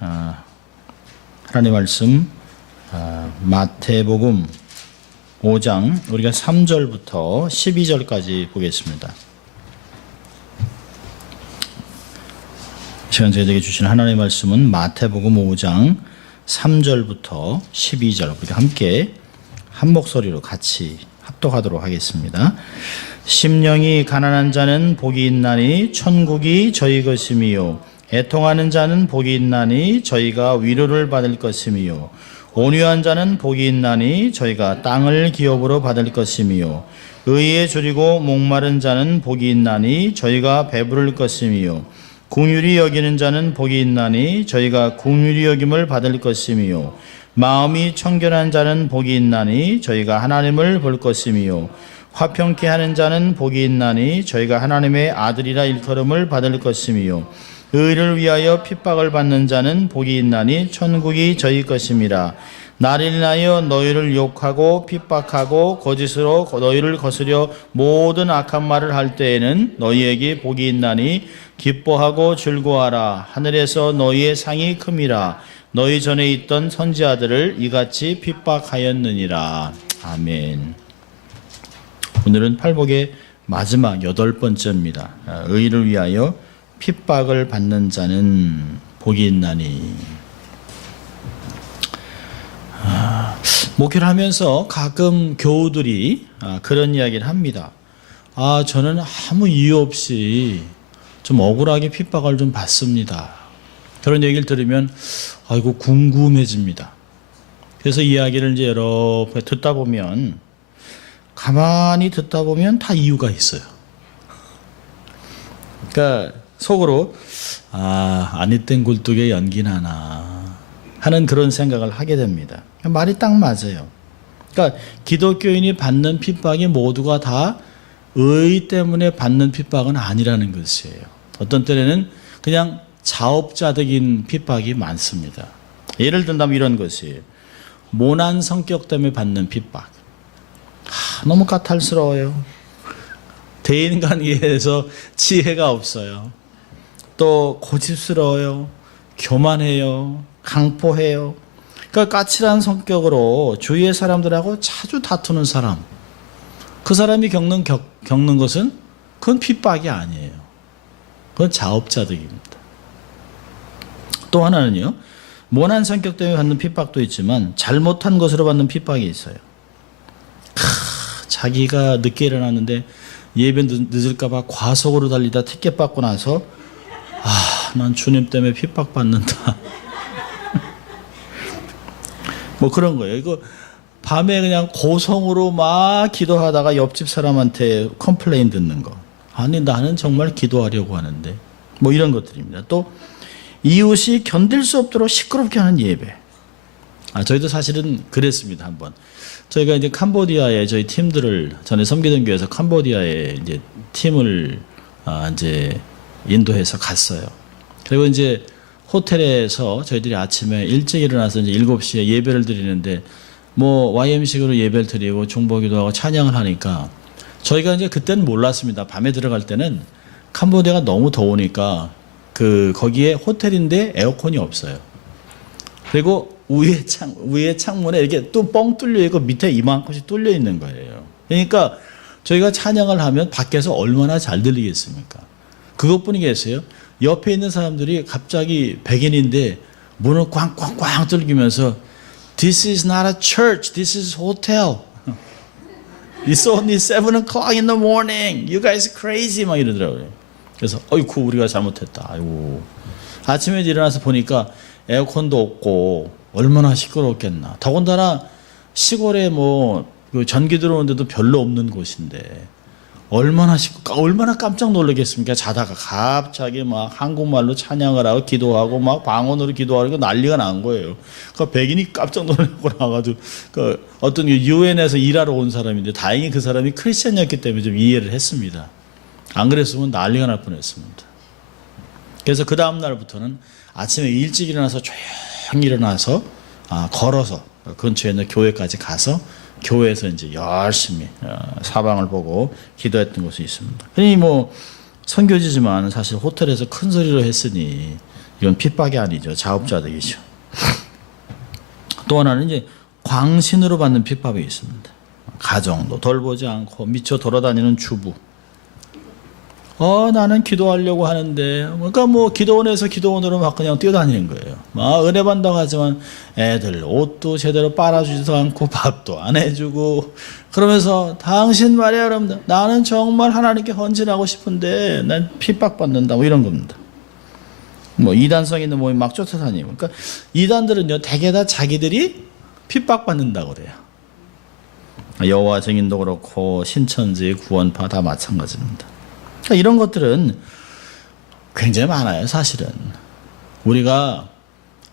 하나님 말씀 마태복음 5장 우리가 3절부터 12절까지 보겠습니다. 시간 저희에게 주신 하나님의 말씀은 마태복음 5장 3절부터 12절 우리 함께 한 목소리로 같이 합독하도록 하겠습니다. 심령이 가난한 자는 복이 있나니 천국이 저희 것임이요 애통하는 자는 복이 있나니 저희가 위로를 받을 것임이요 온유한 자는 복이 있나니 저희가 땅을 기업으로 받을 것임이요 의에 줄이고 목마른 자는 복이 있나니 저희가 배부를 것임이요 긍휼히 여기는 자는 복이 있나니 저희가 긍휼히 여김을 받을 것임이요 마음이 청결한 자는 복이 있나니 저희가 하나님을 볼 것임이요 화평케 하는 자는 복이 있나니 저희가 하나님의 아들이라 일컬음을 받을 것임이요 의를 위하여 핍박을 받는 자는 복이 있나니 천국이 저희 것임이라. 나를 인하여 너희를 욕하고 핍박하고 거짓으로 너희를 거스려 모든 악한 말을 할 때에는 너희에게 복이 있나니 기뻐하고 즐거워하라. 하늘에서 너희의 상이 큼이라. 너희 전에 있던 선지자들을 이같이 핍박하였느니라. 아멘. 오늘은 팔복의 마지막 8번째입니다. 의를 위하여 핍박을 받는 자는 복이 있나니. 목회를 하면서 가끔 교우들이 그런 이야기를 합니다. 저는 아무 이유 없이 좀 억울하게 핍박을 좀 받습니다. 그런 얘기를 들으면 아이고 궁금해집니다. 그래서 이야기를 이제 여러 번 듣다 보면 가만히 듣다 보면 다 이유가 있어요. 그러니까 속으로 아니 땐 굴뚝에 연기 나나 하는 그런 생각을 하게 됩니다. 말이 딱 맞아요. 그러니까 기독교인이 받는 핍박이 모두가 다 의 때문에 받는 핍박은 아니라는 것이에요. 어떤 때는 그냥 자업자득인 핍박이 많습니다. 예를 든다면 이런 것이에요. 모난 성격 때문에 받는 핍박. 너무 까탈스러워요. 대인관계에서 지혜가 없어요. 또 고집스러워요. 교만해요. 강포해요. 그러니까 까칠한 성격으로 주위의 사람들하고 자주 다투는 사람. 그 사람이 겪는 것은 그건 핍박이 아니에요. 그건 자업자득입니다. 또 하나는요. 모난 성격 때문에 받는 핍박도 있지만 잘못한 것으로 받는 핍박이 있어요. 자기가 늦게 일어났는데 예배 늦을까 봐 과속으로 달리다 티켓 받고 나서 난 주님 때문에 핍박받는다. 뭐 그런 거예요. 이거 밤에 그냥 고성으로 막 기도하다가 옆집 사람한테 컴플레인 듣는 거. 아니 나는 정말 기도하려고 하는데. 뭐 이런 것들입니다. 또 이웃이 견딜 수 없도록 시끄럽게 하는 예배. 저희도 사실은 그랬습니다. 한번. 저희가 이제 캄보디아에 저희 팀들을 전에 섬기던 교회에서 캄보디아에 이제 팀을 이제 인도해서 갔어요. 그리고 이제 호텔에서 저희들이 아침에 일찍 일어나서 이제 7시에 예배를 드리는데 뭐 YM식으로 예배를 드리고 중보기도 하고 찬양을 하니까 저희가 이제 그때는 몰랐습니다. 밤에 들어갈 때는 캄보디아가 너무 더우니까 거기에 호텔인데 에어컨이 없어요. 그리고 위에 창문에 이렇게 또 뻥 뚫려 있고 밑에 이만큼씩 뚫려 있는 거예요. 그러니까 저희가 찬양을 하면 밖에서 얼마나 잘 들리겠습니까? 그것뿐이겠어요? 옆에 있는 사람들이 갑자기 백인인데 문을 꽝꽝꽝 뚫기면서 This is not a church, this is hotel. It's only 7 o'clock in the morning. You guys crazy 막 이러더라고요. 그래서 어이구 우리가 잘못했다. 아이고. 아침에 일어나서 보니까 에어컨도 없고 얼마나 시끄럽겠나. 더군다나 시골에 뭐 전기 들어오는데도 별로 없는 곳인데 얼마나 깜짝 놀라겠습니까? 자다가 갑자기 막 한국말로 찬양을 하고 기도하고 막 방언으로 기도하고 난리가 난 거예요. 그 백인이 깜짝 놀라고 나가지고 어떤 유엔에서 일하러 온 사람인데 다행히 그 사람이 크리스천이었기 때문에 좀 이해를 했습니다. 안 그랬으면 난리가 날 뻔했습니다. 그래서 그 다음 날부터는 아침에 일찍 일어나서 조용히 일어나서 걸어서 근처에 있는 교회까지 가서 교회에서 이제 열심히 사방을 보고 기도했던 곳이 있습니다. 그러니 뭐 선교지지만 사실 호텔에서 큰 소리로 했으니 이건 핍박이 아니죠. 자업자득이죠. 또 하나는 이제 광신으로 받는 핍박이 있습니다. 가정도 돌보지 않고 미쳐 돌아다니는 주부. 나는 기도하려고 하는데, 그러니까 뭐 기도원에서 기도원으로 막 그냥 뛰어다니는 거예요. 막 은혜 받는다고 하지만 애들 옷도 제대로 빨아주지도 않고 밥도 안 해주고 그러면서 당신 말이야 여러분들 나는 정말 하나님께 헌신하고 싶은데 난 핍박받는다 뭐 이런 겁니다. 뭐 이단성 있는 몸이 막 쫓아다니고. 그러니까 이단들은요 대개 다 자기들이 핍박받는다고 그래요. 여호와 증인도 그렇고 신천지 구원파 다 마찬가지입니다. 그러니까 이런 것들은 굉장히 많아요. 사실은 우리가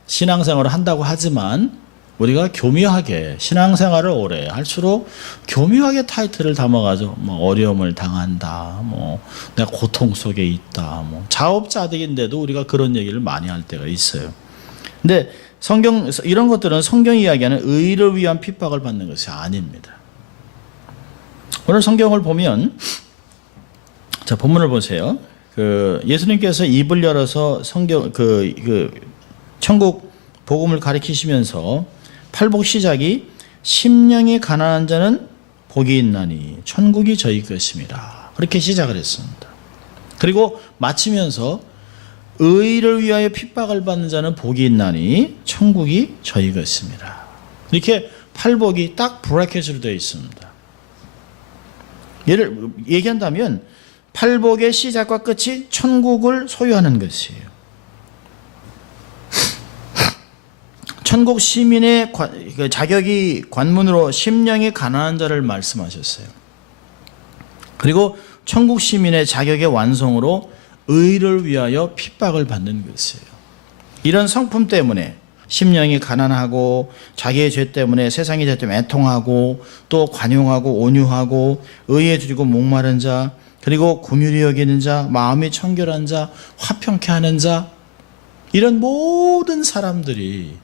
신앙생활을 한다고 하지만 우리가 교묘하게 신앙생활을 오래 할수록 교묘하게 타이틀을 담아가지고 뭐 어려움을 당한다, 뭐 내가 고통 속에 있다, 뭐 자업자득인데도 우리가 그런 얘기를 많이 할 때가 있어요. 근데 성경 이런 것들은 성경이 이야기하는 의를 위한 핍박을 받는 것이 아닙니다. 오늘 성경을 보면 자 본문을 보세요. 예수님께서 입을 열어서 성경 천국 복음을 가리키시면서 팔복 시작이 심령이 가난한 자는 복이 있나니 천국이 저희 것입니다. 그렇게 시작을 했습니다. 그리고 마치면서 의를 위하여 핍박을 받는 자는 복이 있나니 천국이 저희 것입니다. 이렇게 팔복이 딱 브래켓으로 되어 있습니다. 예를 얘기한다면 팔복의 시작과 끝이 천국을 소유하는 것이에요. 천국 시민의 자격이 관문으로 심령이 가난한 자를 말씀하셨어요. 그리고 천국 시민의 자격의 완성으로 의를 위하여 핍박을 받는 것이에요. 이런 성품 때문에 심령이 가난하고 자기의 죄 때문에 세상의 죄 때문에 애통하고 또 관용하고 온유하고 의에 두리고 목마른 자 그리고 긍휼히 여기는 자 마음이 청결한 자 화평케 하는 자 이런 모든 사람들이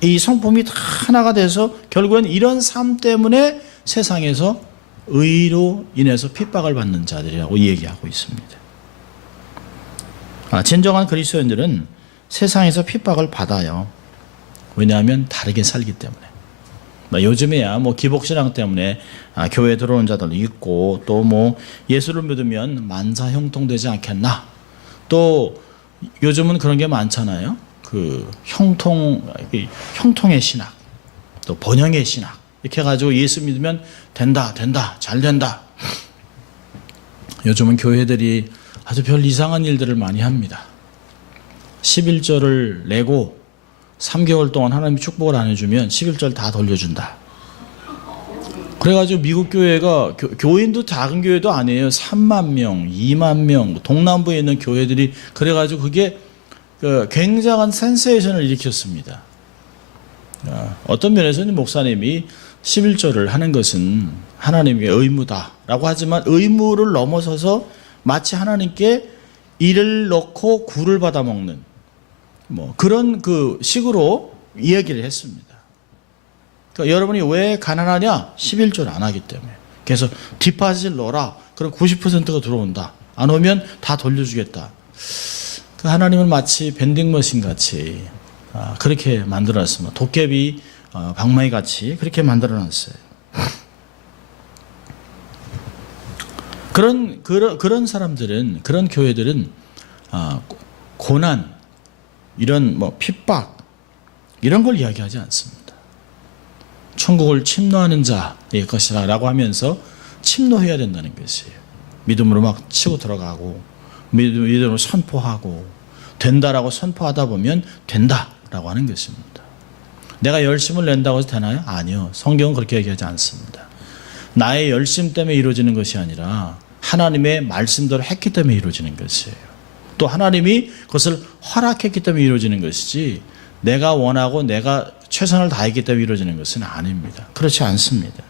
이 성품이 다 하나가 돼서 결국엔 이런 삶 때문에 세상에서 의로 인해서 핍박을 받는 자들이라고 얘기하고 있습니다. 진정한 그리스도인들은 세상에서 핍박을 받아요. 왜냐하면 다르게 살기 때문에. 요즘에야 뭐 기복신앙 때문에 교회 들어오는 자들도 있고 또 뭐 예수를 믿으면 만사 형통되지 않겠나. 또 요즘은 그런 게 많잖아요. 형통의 신학, 또 번영의 신학 이렇게 해가지고 예수 믿으면 된다, 잘 된다. 요즘은 교회들이 아주 별 이상한 일들을 많이 합니다. 11절을 내고 3개월 동안 하나님이 축복을 안 해주면 11절 다 돌려준다. 그래가지고 미국 교회가 교인도 작은 교회도 아니에요. 3만 명, 2만 명 동남부에 있는 교회들이 그래가지고 그게 굉장한 센세이션을 일으켰습니다. 어떤 면에서는 목사님이 11조를 하는 것은 하나님의 의무다라고 하지만 의무를 넘어서서 마치 하나님께 일을 넣고 굴을 받아먹는 뭐 그런 식으로 이야기를 했습니다. 그러니까 여러분이 왜 가난하냐? 11조를 안 하기 때문에. 그래서 디파짓을 넣어라. 그럼 90%가 들어온다. 안 오면 다 돌려주겠다. 하나님은 마치 밴딩머신 같이 그렇게 만들어놨습니다. 도깨비 방망이 같이 그렇게 만들어놨어요. 그런 사람들은 그런 교회들은 고난 이런 뭐 핍박 이런 걸 이야기하지 않습니다. 천국을 침노하는 자의 것이라고 하면서 침노해야 된다는 것이에요. 믿음으로 막 치고 들어가고 믿음으로 선포하고 된다라고 선포하다 보면 된다라고 하는 것입니다. 내가 열심을 낸다고 해서 되나요? 아니요. 성경은 그렇게 얘기하지 않습니다. 나의 열심 때문에 이루어지는 것이 아니라 하나님의 말씀대로 했기 때문에 이루어지는 것이에요. 또 하나님이 그것을 허락했기 때문에 이루어지는 것이지 내가 원하고 내가 최선을 다했기 때문에 이루어지는 것은 아닙니다. 그렇지 않습니다.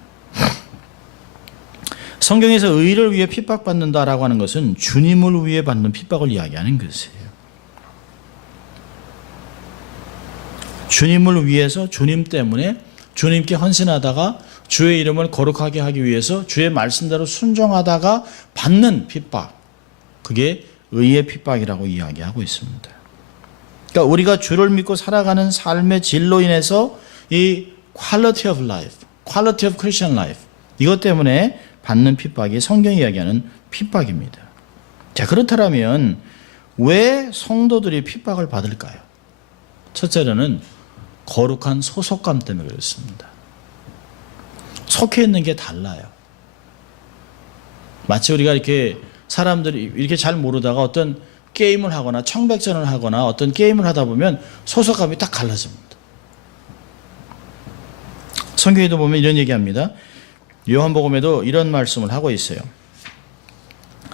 성경에서 의를 위해 핍박받는다라고 하는 것은 주님을 위해 받는 핍박을 이야기하는 것이에요. 주님을 위해서 주님 때문에 주님께 헌신하다가 주의 이름을 거룩하게 하기 위해서 주의 말씀대로 순종하다가 받는 핍박 그게 의의 핍박이라고 이야기하고 있습니다. 그러니까 우리가 주를 믿고 살아가는 삶의 질로 인해서 이 quality of life, quality of Christian life, 이것 때문에 받는 핍박이 성경이 이야기하는 핍박입니다. 자, 그렇다면 왜 성도들이 핍박을 받을까요? 첫째로는 거룩한 소속감 때문에 그렇습니다. 속해 있는 게 달라요. 마치 우리가 이렇게 사람들이 이렇게 잘 모르다가 어떤 게임을 하거나 청백전을 하거나 어떤 게임을 하다 보면 소속감이 딱 갈라집니다. 성경에도 보면 이런 얘기합니다. 요한복음에도 이런 말씀을 하고 있어요.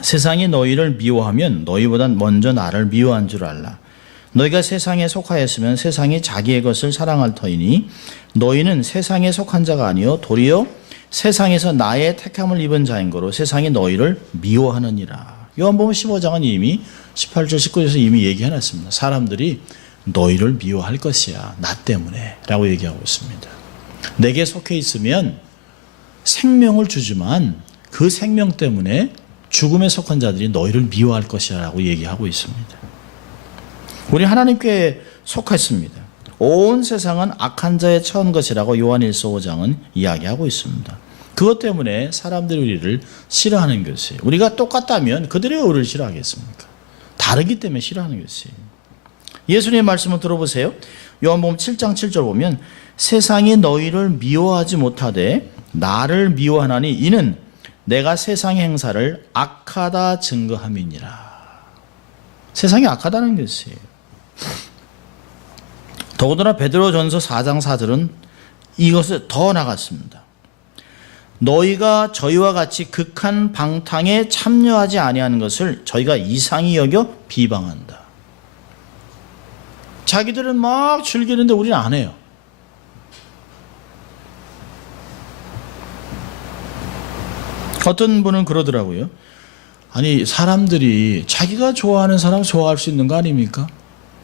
세상이 너희를 미워하면 너희보단 먼저 나를 미워한 줄 알라. 너희가 세상에 속하였으면 세상이 자기의 것을 사랑할 터이니 너희는 세상에 속한 자가 아니요 도리어 세상에서 나의 택함을 입은 자인 거로 세상이 너희를 미워하느니라. 요한복음 15장은 이미 18절 19절에서 이미 얘기해놨습니다. 사람들이 너희를 미워할 것이야. 나 때문에 라고 얘기하고 있습니다. 내게 속해 있으면 생명을 주지만 그 생명 때문에 죽음에 속한 자들이 너희를 미워할 것이야 라고 얘기하고 있습니다. 우리 하나님께 속했습니다. 온 세상은 악한 자에 처한 것이라고 요한일서 5장은 이야기하고 있습니다. 그것 때문에 사람들이 우리를 싫어하는 것이에요. 우리가 똑같다면 그들의 우리를 싫어하겠습니까? 다르기 때문에 싫어하는 것이에요. 예수님의 말씀을 들어보세요. 요한복음 7장 7절 보면 세상이 너희를 미워하지 못하되 나를 미워하나니 이는 내가 세상의 행사를 악하다 증거함이니라. 세상이 악하다는 것이에요. 더군다나 베드로전서 4장 4절은 이것을 더 나갔습니다. 너희가 저희와 같이 극한 방탕에 참여하지 아니하는 것을 저희가 이상히 여겨 비방한다. 자기들은 막 즐기는데 우리는 안 해요. 어떤 분은 그러더라고요. 아니 사람들이 자기가 좋아하는 사람 좋아할 수 있는 거 아닙니까?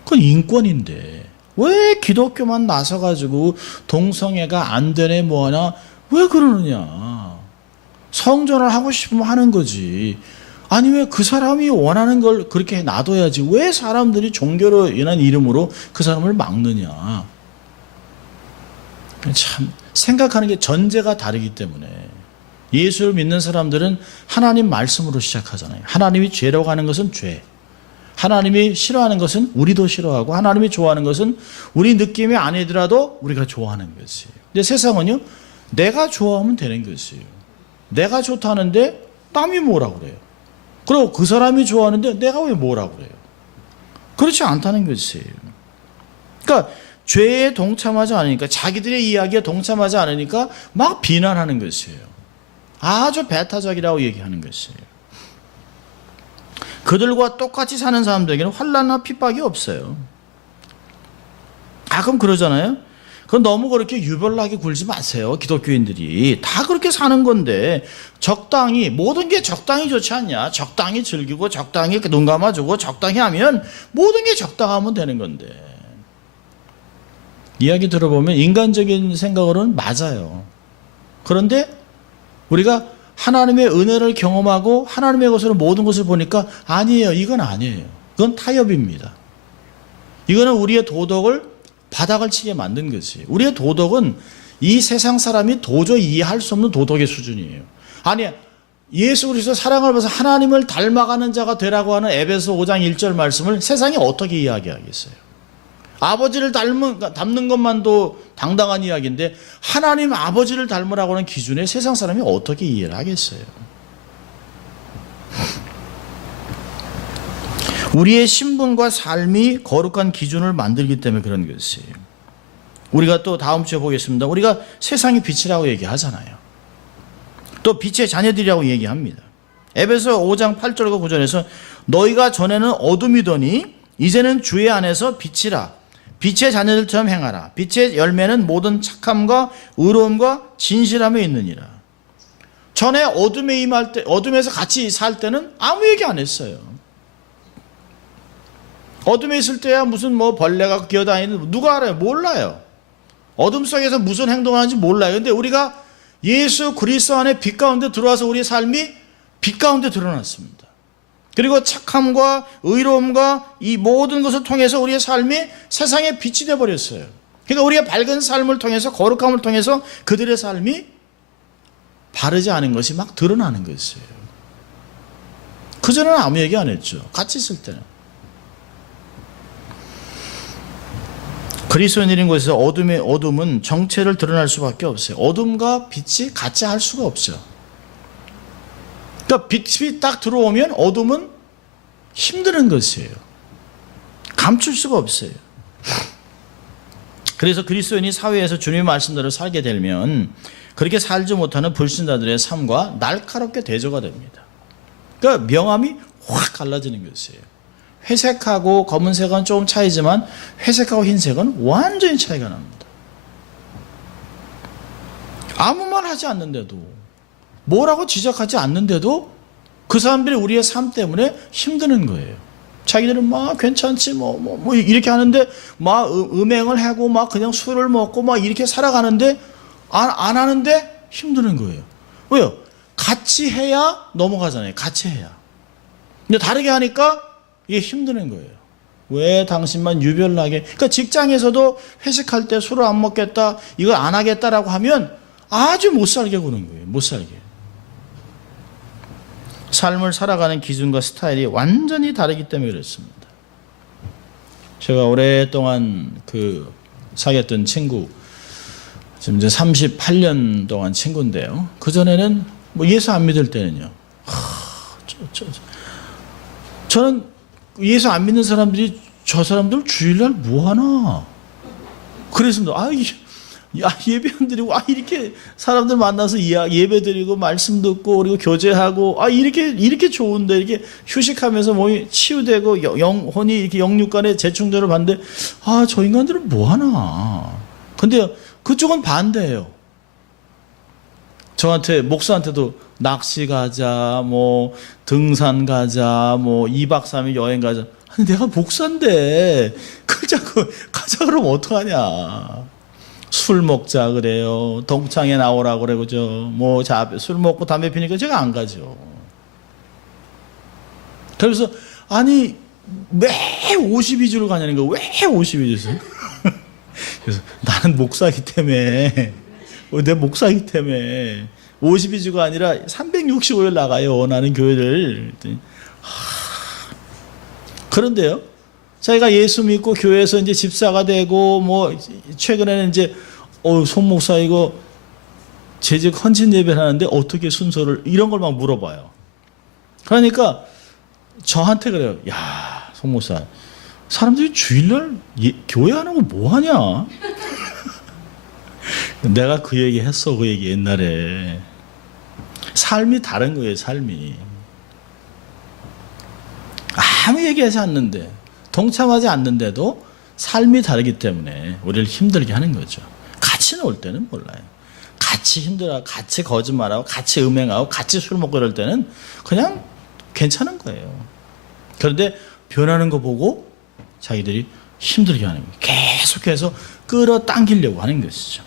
그건 인권인데 왜 기독교만 나서가지고 동성애가 안 되네 뭐하나 왜 그러느냐. 성전을 하고 싶으면 하는 거지. 아니 왜 그 사람이 원하는 걸 그렇게 놔둬야지. 왜 사람들이 종교로 인한 이름으로 그 사람을 막느냐. 참 생각하는 게 전제가 다르기 때문에 예수를 믿는 사람들은 하나님 말씀으로 시작하잖아요. 하나님이 죄라고 하는 것은 죄. 하나님이 싫어하는 것은 우리도 싫어하고 하나님이 좋아하는 것은 우리 느낌이 아니더라도 우리가 좋아하는 것이에요. 근데 세상은요. 내가 좋아하면 되는 것이에요. 내가 좋다는데 남이 뭐라고 그래요. 그리고 그 사람이 좋아하는데 내가 왜 뭐라고 그래요. 그렇지 않다는 것이에요. 그러니까 죄에 동참하지 않으니까 자기들의 이야기에 동참하지 않으니까 막 비난하는 것이에요. 아주 배타적이라고 얘기하는 것이에요. 그들과 똑같이 사는 사람들에게는 환난과 핍박이 없어요. 가끔 그러잖아요. 그건 너무 그렇게 유별나게 굴지 마세요. 기독교인들이 다 그렇게 사는 건데 적당히 모든 게 적당히 좋지 않냐. 적당히 즐기고 적당히 눈 감아주고 적당히 하면 모든 게 적당하면 되는 건데 이야기 들어보면 인간적인 생각으로는 맞아요. 그런데 우리가 하나님의 은혜를 경험하고 하나님의 것으로 모든 것을 보니까 아니에요. 이건 아니에요. 그건 타협입니다. 이거는 우리의 도덕을 바닥을 치게 만든 것이에요. 우리의 도덕은 이 세상 사람이 도저히 이해할 수 없는 도덕의 수준이에요. 아니 예수 그리스도 사랑을 받아서 하나님을 닮아가는 자가 되라고 하는 에베소 5장 1절 말씀을 세상이 어떻게 이야기하겠어요. 아버지를 닮는 것만도 당당한 이야기인데 하나님 아버지를 닮으라고 하는 기준에 세상 사람이 어떻게 이해를 하겠어요. 우리의 신분과 삶이 거룩한 기준을 만들기 때문에 그런 것이에요. 우리가 또 다음 주에 보겠습니다. 우리가 세상의 빛이라고 얘기하잖아요. 또 빛의 자녀들이라고 얘기합니다. 에베소 5장 8절과 9절에서 너희가 전에는 어둠이더니 이제는 주의 안에서 빛이라. 빛의 자녀들처럼 행하라. 빛의 열매는 모든 착함과 의로움과 진실함에 있느니라. 전에 어둠에 임할 때, 어둠에서 같이 살 때는 아무 얘기 안 했어요. 어둠에 있을 때야 무슨 뭐 벌레가 기어다니는 누가 알아요? 몰라요. 어둠 속에서 무슨 행동을 하는지 몰라요. 근데 우리가 예수 그리스도 안에 빛 가운데 들어와서 우리의 삶이 빛 가운데 드러났습니다. 그리고 착함과 의로움과 이 모든 것을 통해서 우리의 삶이 세상에 빛이 되어버렸어요. 그러니까 우리가 밝은 삶을 통해서, 거룩함을 통해서 그들의 삶이 바르지 않은 것이 막 드러나는 것이에요. 그전에는 아무 얘기 안 했죠. 같이 있을 때는. 그리스도인인 곳에서 어둠은 정체를 드러날 수밖에 없어요. 어둠과 빛이 같이 할 수가 없죠. 그러니까 빛이 딱 들어오면 어둠은 힘드는 것이에요. 감출 수가 없어요. 그래서 그리스도인이 사회에서 주님의 말씀대로 살게 되면 그렇게 살지 못하는 불신자들의 삶과 날카롭게 대조가 됩니다. 그러니까 명암이 확 갈라지는 것이에요. 회색하고 검은색은 조금 차이지만 회색하고 흰색은 완전히 차이가 납니다. 아무 말 하지 않는데도, 뭐라고 지적하지 않는데도 그 사람들이 우리의 삶 때문에 힘드는 거예요. 자기들은 막 괜찮지 뭐 이렇게 하는데 막 음행을 하고 막 그냥 술을 먹고 막 이렇게 살아가는데 안 하는데 힘드는 거예요. 왜요? 같이 해야 넘어가잖아요. 같이 해야. 근데 다르게 하니까 이게 힘드는 거예요. 왜 당신만 유별나게. 그러니까 직장에서도 회식할 때 술을 안 먹겠다, 이걸 안 하겠다라고 하면 아주 못 살게 구는 거예요. 못 살게. 삶을 살아가는 기준과 스타일이 완전히 다르기 때문에 그렇습니다. 제가 오랫동안 사귀었던 친구, 지금 이제 38년 동안 친구인데요. 그전에는 뭐 예수 안 믿을 때는요. 저는 예수 안 믿는 사람들이 저 사람들 주일날 뭐 하나? 그랬습니다. 예배 안 드리고, 이렇게 사람들 만나서 예배 드리고, 말씀 듣고, 그리고 교제하고, 이렇게 좋은데, 이렇게 휴식하면서 몸이 치유되고, 영혼이 이렇게 영육간에 재충전을 받는데, 저 인간들은 뭐 하나? 근데 그쪽은 반대예요. 저한테, 목사한테도 낚시 가자, 뭐, 등산 가자, 뭐, 2박 3일 여행 가자. 아니, 내가 목사인데, 그걸 자꾸 가자 그러면 어떡하냐. 술 먹자 그래요. 동창회 나오라고 그래, 그죠. 술 먹고 담배 피니까 제가 안 가죠. 그래서, 왜 52주를 가냐는 거예요. 왜 52주를? 그래서 나는 목사이기 때문에, 내 목사이기 때문에 52주가 아니라 365일 나가요. 나는 교회를. 그런데요. 자기가 예수 믿고 교회에서 이제 집사가 되고, 최근에는 이제, 손 목사 이거 재직 헌신 예배를 하는데 어떻게 순서를, 이런 걸 막 물어봐요. 그러니까 저한테 그래요. 야, 손 목사, 사람들이 주일날 교회 안 하고 뭐 하냐? 내가 그 얘기 했어, 그 얘기 옛날에. 삶이 다른 거예요, 삶이. 아무 얘기하지 않는데, 동참하지 않는데도 삶이 다르기 때문에 우리를 힘들게 하는 거죠. 같이 놀 때는 몰라요. 같이 힘들어, 같이 거짓말하고, 같이 음행하고, 같이 술 먹고 이럴 때는 그냥 괜찮은 거예요. 그런데 변하는 거 보고 자기들이 힘들게 하는 거예요. 계속해서 끌어당기려고 하는 것이죠.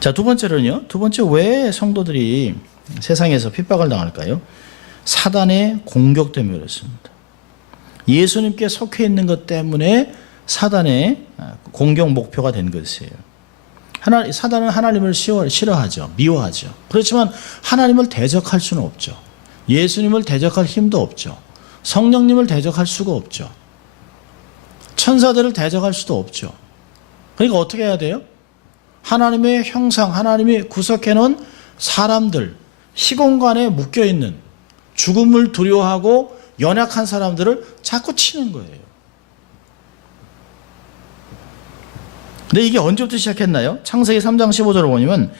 자, 두 번째로는요. 두 번째, 왜 성도들이 세상에서 핍박을 당할까요? 사단의 공격 때문에 그렇습니다. 예수님께 속해 있는 것 때문에 사단의 공격 목표가 된 것이에요. 사단은 하나님을 싫어하죠. 미워하죠. 그렇지만 하나님을 대적할 수는 없죠. 예수님을 대적할 힘도 없죠. 성령님을 대적할 수가 없죠. 천사들을 대적할 수도 없죠. 그러니까 어떻게 해야 돼요? 하나님의 형상, 하나님이 구석해 놓은 사람들, 시공간에 묶여있는, 죽음을 두려워하고 연약한 사람들을 자꾸 치는 거예요. 근데 이게 언제부터 시작했나요? 창세기 3장 15절을 보면,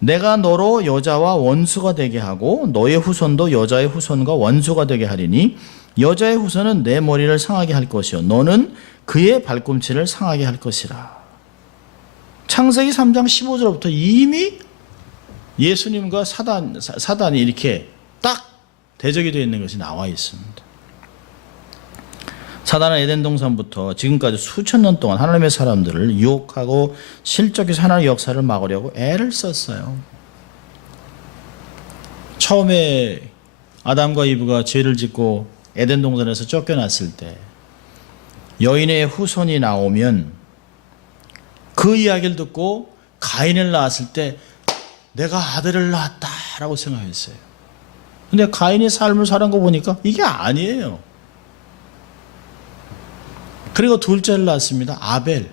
내가 너로 여자와 원수가 되게 하고 너의 후손도 여자의 후손과 원수가 되게 하리니 여자의 후손은 내 머리를 상하게 할 것이요 너는 그의 발꿈치를 상하게 할 것이라. 창세기 3장 15절부터 이미 예수님과 사단이 이렇게 딱 대적이 되어 있는 것이 나와 있습니다. 사단은 에덴 동산부터 지금까지 수천 년 동안 하나님의 사람들을 유혹하고 실족해서 하나님의 역사를 막으려고 애를 썼어요. 처음에 아담과 이브가 죄를 짓고 에덴 동산에서 쫓겨났을 때 여인의 후손이 나오면 그 이야기를 듣고 가인을 낳았을 때 내가 아들을 낳았다라고 생각했어요. 근데 가인이 삶을 사는 거 보니까 이게 아니에요. 그리고 둘째를 낳았습니다. 아벨.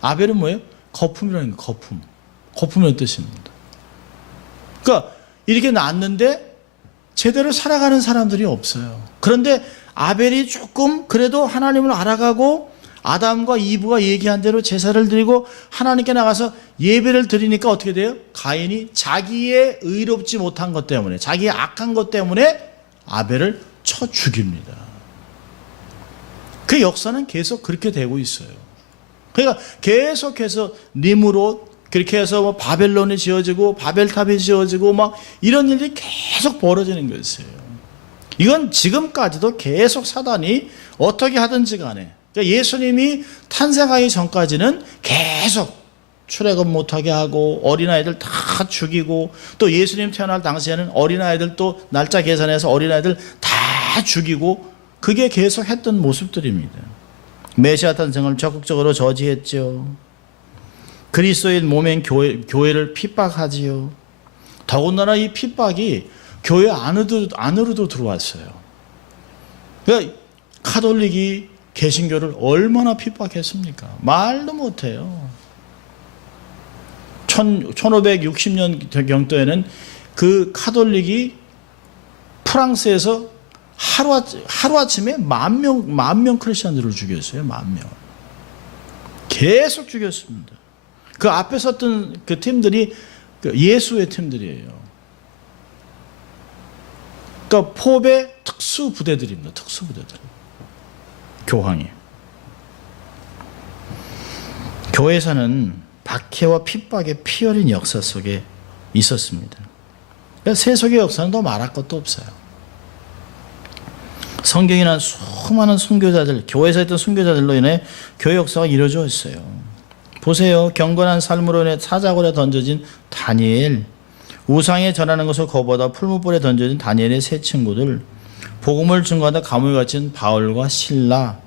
아벨은 뭐예요? 거품이라는 거예요. 거품. 거품의 뜻입니다. 그러니까 이렇게 낳았는데 제대로 살아가는 사람들이 없어요. 그런데 아벨이 조금 그래도 하나님을 알아가고 아담과 이브가 얘기한 대로 제사를 드리고 하나님께 나가서 예배를 드리니까 어떻게 돼요? 가인이 자기의 의롭지 못한 것 때문에, 자기의 악한 것 때문에 아벨을 쳐 죽입니다. 그 역사는 계속 그렇게 되고 있어요. 그러니까 계속해서 니므롯, 그렇게 해서 뭐 바벨론이 지어지고 바벨탑이 지어지고 막 이런 일이 계속 벌어지는 것이에요. 이건 지금까지도 계속 사단이 어떻게 하든지 간에, 그러니까 예수님이 탄생하기 전까지는 계속 출애굽 못하게 하고 어린아이들 다 죽이고, 또 예수님 태어날 당시에는 어린아이들 또 날짜 계산해서 어린아이들 다 죽이고, 그게 계속 했던 모습들입니다. 메시아 탄생을 적극적으로 저지했죠. 그리스도인 몸인 교회를 핍박하지요. 더군다나 이 핍박이 교회 안으로도 들어왔어요. 그러니까 카톨릭이 개신교를 얼마나 핍박했습니까? 말도 못해요. 1560년 경도에는 그 카톨릭이 프랑스에서 하루아침에 만 명 크리스천들을 죽였어요. 10,000명. 계속 죽였습니다. 그 앞에 섰던 그 팀들이 예수의 팀들이에요. 그러니까 포배 특수 부대들입니다. 특수 부대들. 교황이. 교회에서는 박해와 핍박의 피 흘린 역사 속에 있었습니다. 그러니까 세속의 역사는 더 말할 것도 없어요. 성경이나 수많은 순교자들, 교회에서 했던 순교자들로 인해 교회 역사가 이루어져 있어요. 보세요. 경건한 삶으로 인해 사자굴에 던져진 다니엘, 우상에 전하는 것을 거부하다 풀무불에 던져진 다니엘의 세 친구들, 복음을 증거하다 감옥에 갇힌 바울과 실라,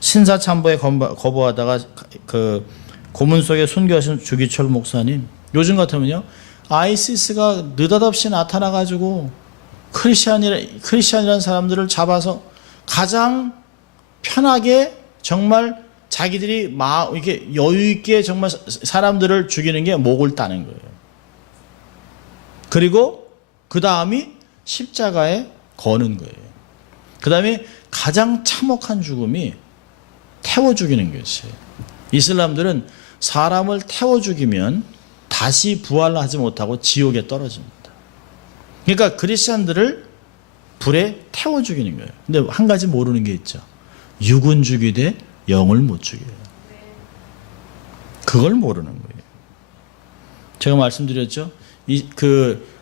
신사참배에 거부하다가 그 고문 속에 순교하신 주기철 목사님. 요즘 같으면요, 아이시스가 느닷없이 나타나가지고 크리스찬이라는 사람들을 잡아서 가장 편하게 정말 자기들이 이렇게 여유 있게 정말 사람들을 죽이는 게 목을 따는 거예요. 그리고 그 다음이 십자가에 거는 거예요. 그 다음에 가장 참혹한 죽음이 태워 죽이는 것이에요. 이슬람들은 사람을 태워 죽이면 다시 부활하지 못하고 지옥에 떨어집니다. 그러니까 크리스천들을 불에 태워 죽이는 거예요. 근데 한 가지 모르는 게 있죠. 육은 죽이되 영을 못 죽여요. 그걸 모르는 거예요. 제가 말씀드렸죠.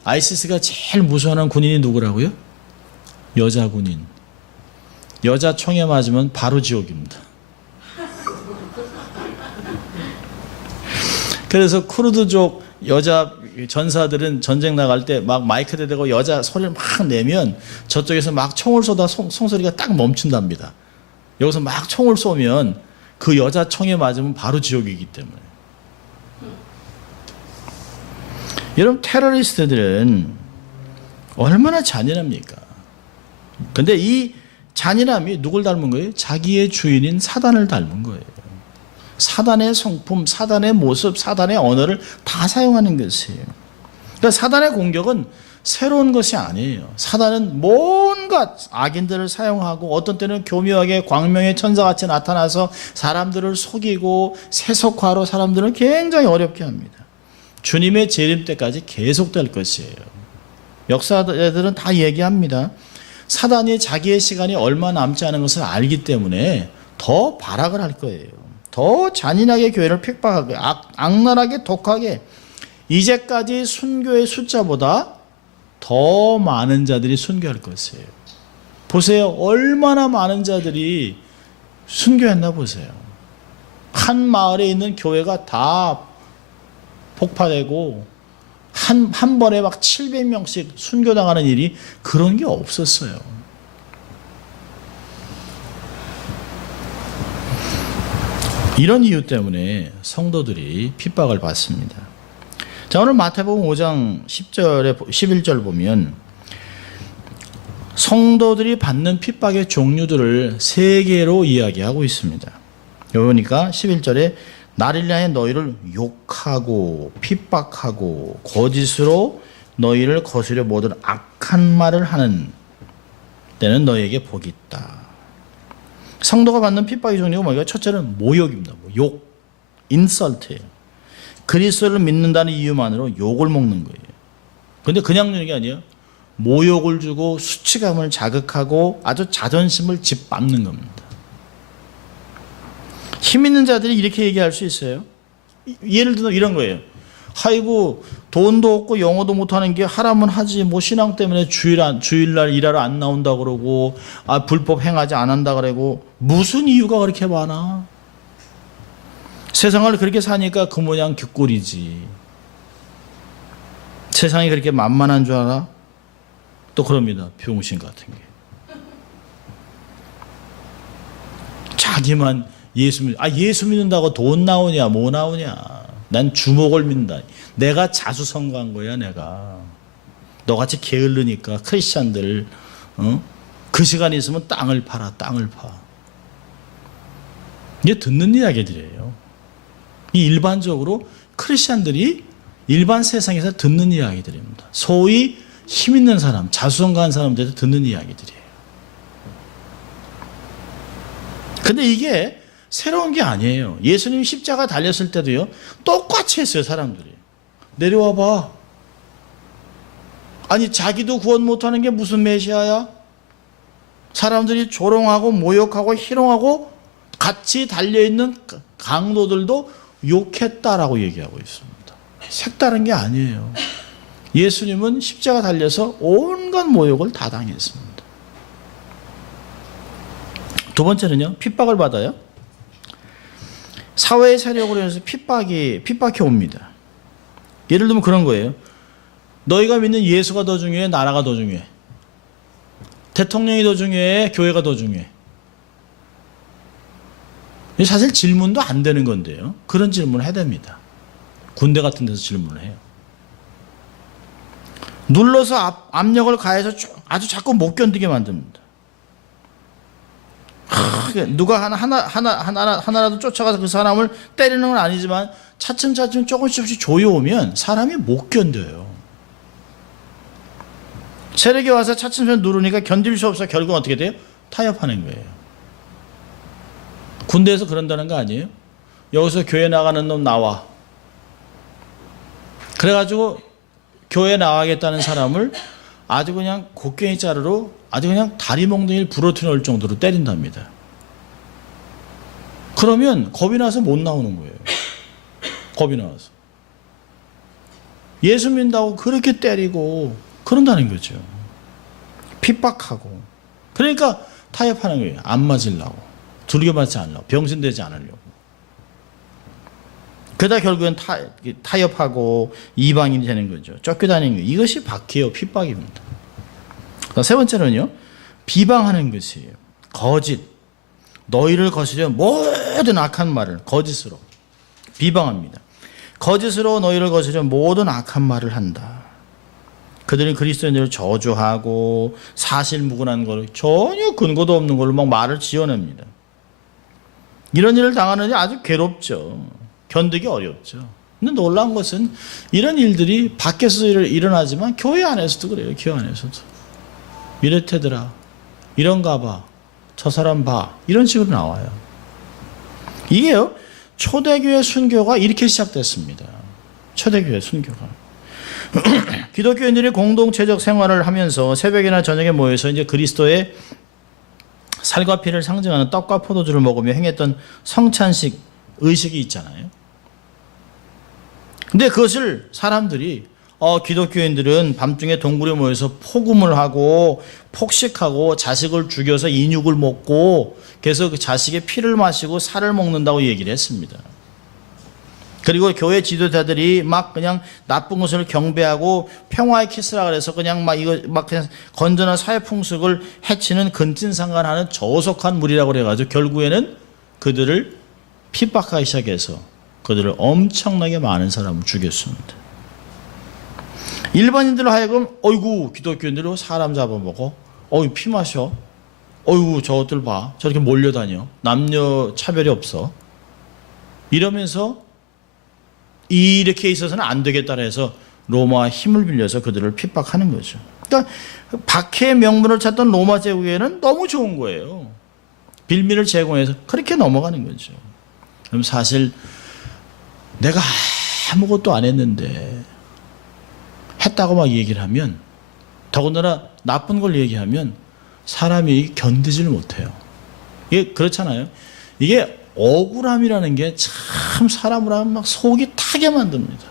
아이시스가 제일 무서워하는 군인이 누구라고요? 여자 군인. 여자 총에 맞으면 바로 지옥입니다. 그래서 쿠르드족 여자 전사들은 전쟁 나갈 때 막 마이크 대대고 여자 소리를 막 내면 저쪽에서 막 총을 쏘다 송소리가 딱 멈춘답니다. 여기서 막 총을 쏘면 그 여자 총에 맞으면 바로 지옥이기 때문에. 여러분, 테러리스트들은 얼마나 잔인합니까? 근데 이 잔인함이 누굴 닮은 거예요? 자기의 주인인 사단을 닮은 거예요. 사단의 성품, 사단의 모습, 사단의 언어를 다 사용하는 것이에요. 그러니까 사단의 공격은 새로운 것이 아니에요. 사단은 뭔가 악인들을 사용하고 어떤 때는 교묘하게 광명의 천사같이 나타나서 사람들을 속이고 세속화로 사람들을 굉장히 어렵게 합니다. 주님의 재림 때까지 계속될 것이에요. 역사들은 다 얘기합니다. 사단이 자기의 시간이 얼마 남지 않은 것을 알기 때문에 더 발악을 할 거예요. 더 잔인하게 교회를 핍박하게, 악랄하게, 독하게, 이제까지 순교의 숫자보다 더 많은 자들이 순교할 것이에요. 보세요. 얼마나 많은 자들이 순교했나 보세요. 한 마을에 있는 교회가 다 폭파되고 한 번에 막 700명씩 순교당하는 일이 그런 게 없었어요. 이런 이유 때문에 성도들이 핍박을 받습니다. 자, 오늘 마태복음 5장 10절에 11절 보면 성도들이 받는 핍박의 종류들을 세 개로 이야기하고 있습니다. 그러니까 11절에 나를 위하여 너희를 욕하고 핍박하고 거짓으로 너희를 거스려 모든 악한 말을 하는 때는 너희에게 복이 있다. 성도가 받는 핍박의 종류가 뭐예요? 첫째는 모욕입니다. 욕, 인설트예요. 그리스도를 믿는다는 이유만으로 욕을 먹는 거예요. 그런데 그냥 주는 게 아니에요. 모욕을 주고 수치감을 자극하고 아주 자존심을 짓밟는 겁니다. 힘 있는 자들이 이렇게 얘기할 수 있어요. 예를 들어 이런 거예요. 아이고 돈도 없고 영어도 못하는 게 하라면 하지 뭐 신앙 때문에 주일날 일하러 안 나온다 그러고 불법 행하지 안 한다 그러고 무슨 이유가 그렇게 많아. 세상을 그렇게 사니까 그 모양 귓골이지. 세상이 그렇게 만만한 줄 알아? 또 그럽니다. 병신 같은 게. 자기만 예수 믿는다고 돈 나오냐 뭐 나오냐. 난 주목을 믿는다. 내가 자수성가한 거야 내가. 너같이 게을르니까 크리스찬들 그 시간 있으면 땅을 팔아. 땅을 파. 이게 듣는 이야기들이에요. 이 일반적으로 크리스찬들이 일반 세상에서 듣는 이야기들입니다. 소위 힘 있는 사람, 자수성가한 사람들에서 듣는 이야기들이에요. 근데 이게 새로운 게 아니에요. 예수님이 십자가 달렸을 때도요, 똑같이 했어요, 사람들이. 내려와 봐. 아니, 자기도 구원 못하는 게 무슨 메시아야? 사람들이 조롱하고 모욕하고 희롱하고 같이 달려있는 강도들도 욕했다라고 얘기하고 있습니다. 색다른 게 아니에요. 예수님은 십자가 달려서 온갖 모욕을 다 당했습니다. 두 번째는요, 핍박을 받아요. 사회의 세력으로 해서 핍박이 옵니다. 예를 들면 그런 거예요. 너희가 믿는 예수가 더 중요해? 나라가 더 중요해? 대통령이 더 중요해? 교회가 더 중요해? 사실 질문도 안 되는 건데요. 그런 질문을 해야 됩니다. 군대 같은 데서 질문을 해요. 눌러서 압력을 가해서 아주 자꾸 못 견디게 만듭니다. 누가 하나라도 쫓아가서 그 사람을 때리는 건 아니지만 차츰차츰 조금씩 조여오면 사람이 못 견뎌요. 세력이 와서 차츰차츰 누르니까 견딜 수 없어 결국 어떻게 돼요? 타협하는 거예요. 군대에서 그런다는 거 아니에요? 여기서 교회 나가는 놈 나와. 그래가지고 교회 나가겠다는 사람을 아주 그냥 곡괭이 자루로 아주 그냥 다리 몽둥이를 부러뜨려 놓을 정도로 때린답니다. 그러면 겁이 나서 못 나오는 거예요. 겁이 나와서. 예수 믿는다고 그렇게 때리고 그런다는 거죠. 핍박하고. 그러니까 타협하는 거예요. 안 맞으려고. 두려워받지 않으려고. 병신되지 않으려고. 그러다 결국엔 타협하고 이방인이 되는 거죠. 쫓겨다니는 거예요. 이것이 박해요. 핍박입니다. 세 번째는요, 비방하는 것이에요. 거짓. 너희를 거스려 모든 악한 말을 거짓으로 비방합니다. 거짓으로 너희를 거스려 모든 악한 말을 한다. 그들은 그리스도인들을 저주하고 사실무근한 걸 전혀 근거도 없는 걸로 막 말을 지어냅니다. 이런 일을 당하는데 아주 괴롭죠. 견디기 어렵죠. 근데 놀라운 것은 이런 일들이 밖에서 일어나지만 교회 안에서도 그래요. 교회 안에서도. 이렇대더라. 이런가 봐. 저 사람 봐. 이런 식으로 나와요. 이게요, 초대교회 순교가 이렇게 시작됐습니다. 초대교회 순교가. 기독교인들이 공동체적 생활을 하면서 새벽이나 저녁에 모여서 이제 그리스도의 살과 피를 상징하는 떡과 포도주를 먹으며 행했던 성찬식 의식이 있잖아요. 근데 그것을 사람들이 기독교인들은 밤중에 동굴에 모여서 포금을 하고 폭식하고 자식을 죽여서 인육을 먹고 그래서 그 자식의 피를 마시고 살을 먹는다고 얘기를 했습니다. 그리고 교회 지도자들이 막 그냥 나쁜 것을 경배하고 평화의 키스라 그래서 그냥 막 이거 막 그냥 건전한 사회 풍습을 해치는 근친상간하는 저속한 무리라고 그래가지고 결국에는 그들을 핍박하기 시작해서 그들을 엄청나게 많은 사람을 죽였습니다. 일반인들로 하여금 어이구 기독교인들로 사람 잡아먹어, 어이 피 마셔, 어이구 저것들 봐 저렇게 몰려다녀, 남녀 차별이 없어, 이러면서 이렇게 있어서는 안 되겠다 해서 로마와 힘을 빌려서 그들을 핍박하는 거죠. 그러니까 박해의 명분을 찾던 로마 제국에는 너무 좋은 거예요. 빌미를 제공해서 그렇게 넘어가는 거죠. 그럼 사실 내가 아무것도 안 했는데 했다고 막 얘기를 하면, 더군다나 나쁜 걸 얘기하면 사람이 견디지를 못해요. 이게 그렇잖아요. 이게 억울함이라는 게 참 사람을 막 속이 타게 만듭니다.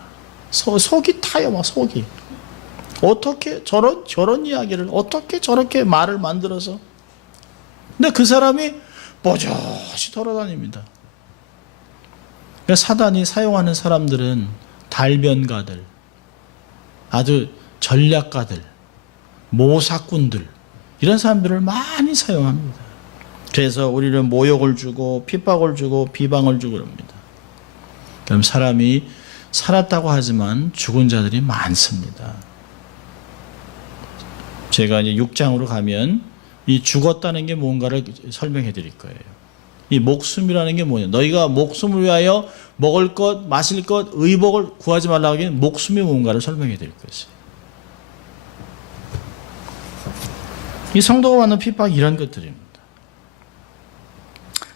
속이 타요, 막 속이. 어떻게 저런 이야기를 어떻게 저렇게 말을 만들어서. 근데 그 사람이 뽀젓이 돌아다닙니다. 사단이 사용하는 사람들은 달변가들, 아주 전략가들, 모사꾼들, 이런 사람들을 많이 사용합니다. 그래서 우리는 모욕을 주고 핍박을 주고 비방을 주고 그럽니다. 그럼 사람이 살았다고 하지만 죽은 자들이 많습니다. 제가 이제 6장으로 가면 이 죽었다는 게 뭔가를 설명해 드릴 거예요. 이 목숨이라는 게 뭐냐. 너희가 목숨을 위하여 먹을 것, 마실 것, 의복을 구하지 말라고 하기엔 목숨이 뭔가를 설명해 드릴 것이에요. 이 성도가 받는 핍박이 이런 것들입니다.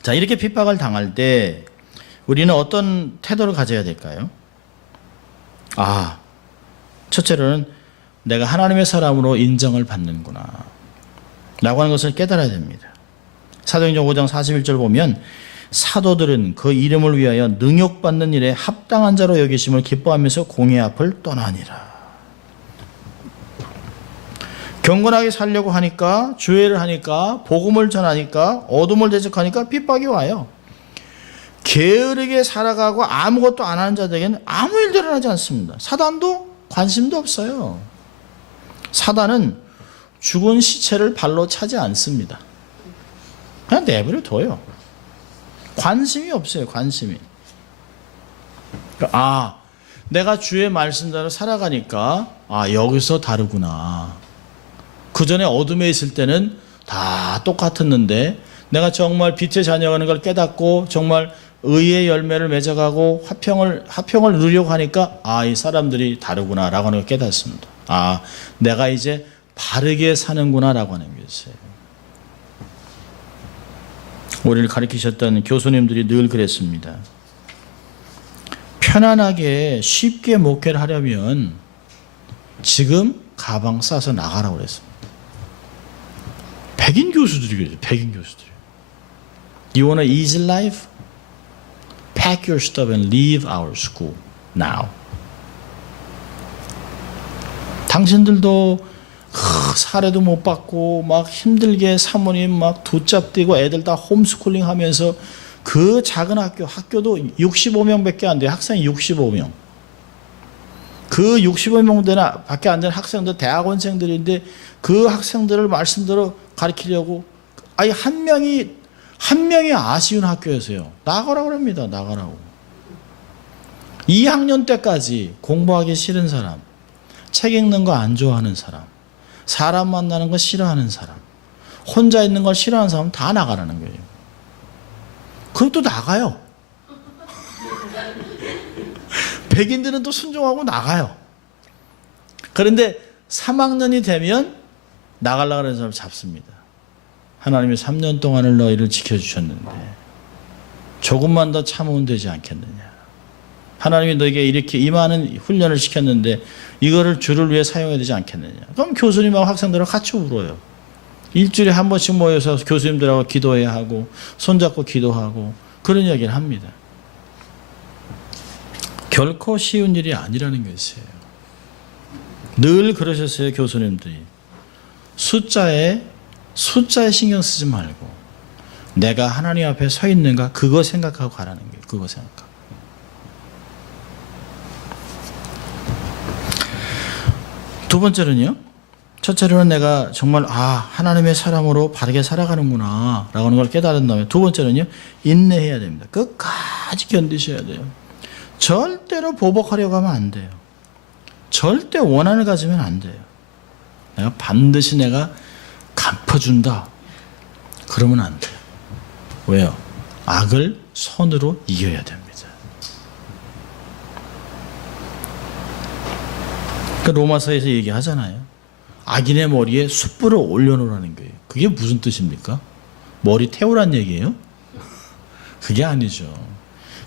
자, 이렇게 핍박을 당할 때 우리는 어떤 태도를 가져야 될까요? 첫째로는 내가 하나님의 사람으로 인정을 받는구나 라고 하는 것을 깨달아야 됩니다. 사도행전 5장 41절 보면 사도들은 그 이름을 위하여 능욕받는 일에 합당한 자로 여기심을 기뻐하면서 공의 앞을 떠나니라. 경건하게 살려고 하니까, 주의를 하니까, 복음을 전하니까, 어둠을 대적하니까 핍박이 와요. 게으르게 살아가고 아무것도 안 하는 자들에게는 아무 일도 일어나지 않습니다. 사단도 관심도 없어요. 사단은 죽은 시체를 발로 차지 않습니다. 그냥 내버려 둬요. 관심이 없어요. 관심이. 내가 주의 말씀대로 살아가니까 여기서 다르구나. 그 전에 어둠에 있을 때는 다 똑같았는데 내가 정말 빛의 자녀라는 걸 깨닫고 정말 의의 열매를 맺어가고 화평을 누리려고 하니까 이 사람들이 다르구나 라고 하는 걸 깨닫습니다. 내가 이제 바르게 사는구나 라고 하는 것이에요. 우리를 가르치셨던 교수님들이 늘 그랬습니다. 편안하게 쉽게 목회를 하려면 지금 가방 싸서 나가라고 그랬습니다. 백인 교수들이 그래요. 백인 교수들이. You want an easy life? Pack your stuff and leave our school now. 당신들도 사례도 못 받고 막 힘들게 사모님 막 붙잡대고 애들 다 홈스쿨링 하면서 그 작은 학교도 65명밖에 안 돼요. 학생이 65명. 그 65명 밖에 안 되는 학생들, 대학원생들인데 그 학생들을 말씀대로 가르치려고 한 명이 아쉬운 학교에서요. 나가라고 합니다. 나가라고. 2학년 때까지 공부하기 싫은 사람, 책 읽는 거 안 좋아하는 사람, 사람 만나는 거 싫어하는 사람, 혼자 있는 걸 싫어하는 사람 다 나가라는 거예요. 그것도 나가요. 백인들은 또 순종하고 나가요. 그런데 3학년이 되면 나가려고 하는 사람을 잡습니다. 하나님이 3년 동안을 너희를 지켜주셨는데 조금만 더 참으면 되지 않겠느냐. 하나님이 너에게 이렇게 이 많은 훈련을 시켰는데 이거를 주를 위해 사용해야 되지 않겠느냐. 그럼 교수님하고 학생들하고 같이 울어요. 일주일에 한 번씩 모여서 교수님들하고 기도해야 하고 손잡고 기도하고 그런 이야기를 합니다. 결코 쉬운 일이 아니라는 것이에요. 늘 그러셨어요. 교수님들이. 숫자에 신경 쓰지 말고 내가 하나님 앞에 서 있는가 그거 생각하고 가라는 거예요. 그거 생각하고. 두 번째는요. 첫째로는 내가 정말 하나님의 사람으로 바르게 살아가는구나 라고 하는 걸 깨달은 다음에, 두 번째는요. 인내해야 됩니다. 끝까지 견디셔야 돼요. 절대로 보복하려고 하면 안 돼요. 절대 원한을 가지면 안 돼요. 내가 반드시 내가 갚아준다 그러면 안 돼요. 왜요? 악을 선으로 이겨야 됩니다. 그러니까 로마서에서 얘기하잖아요. 악인의 머리에 숯불을 올려놓으라는 거예요. 그게 무슨 뜻입니까? 머리 태우란 얘기예요? 그게 아니죠.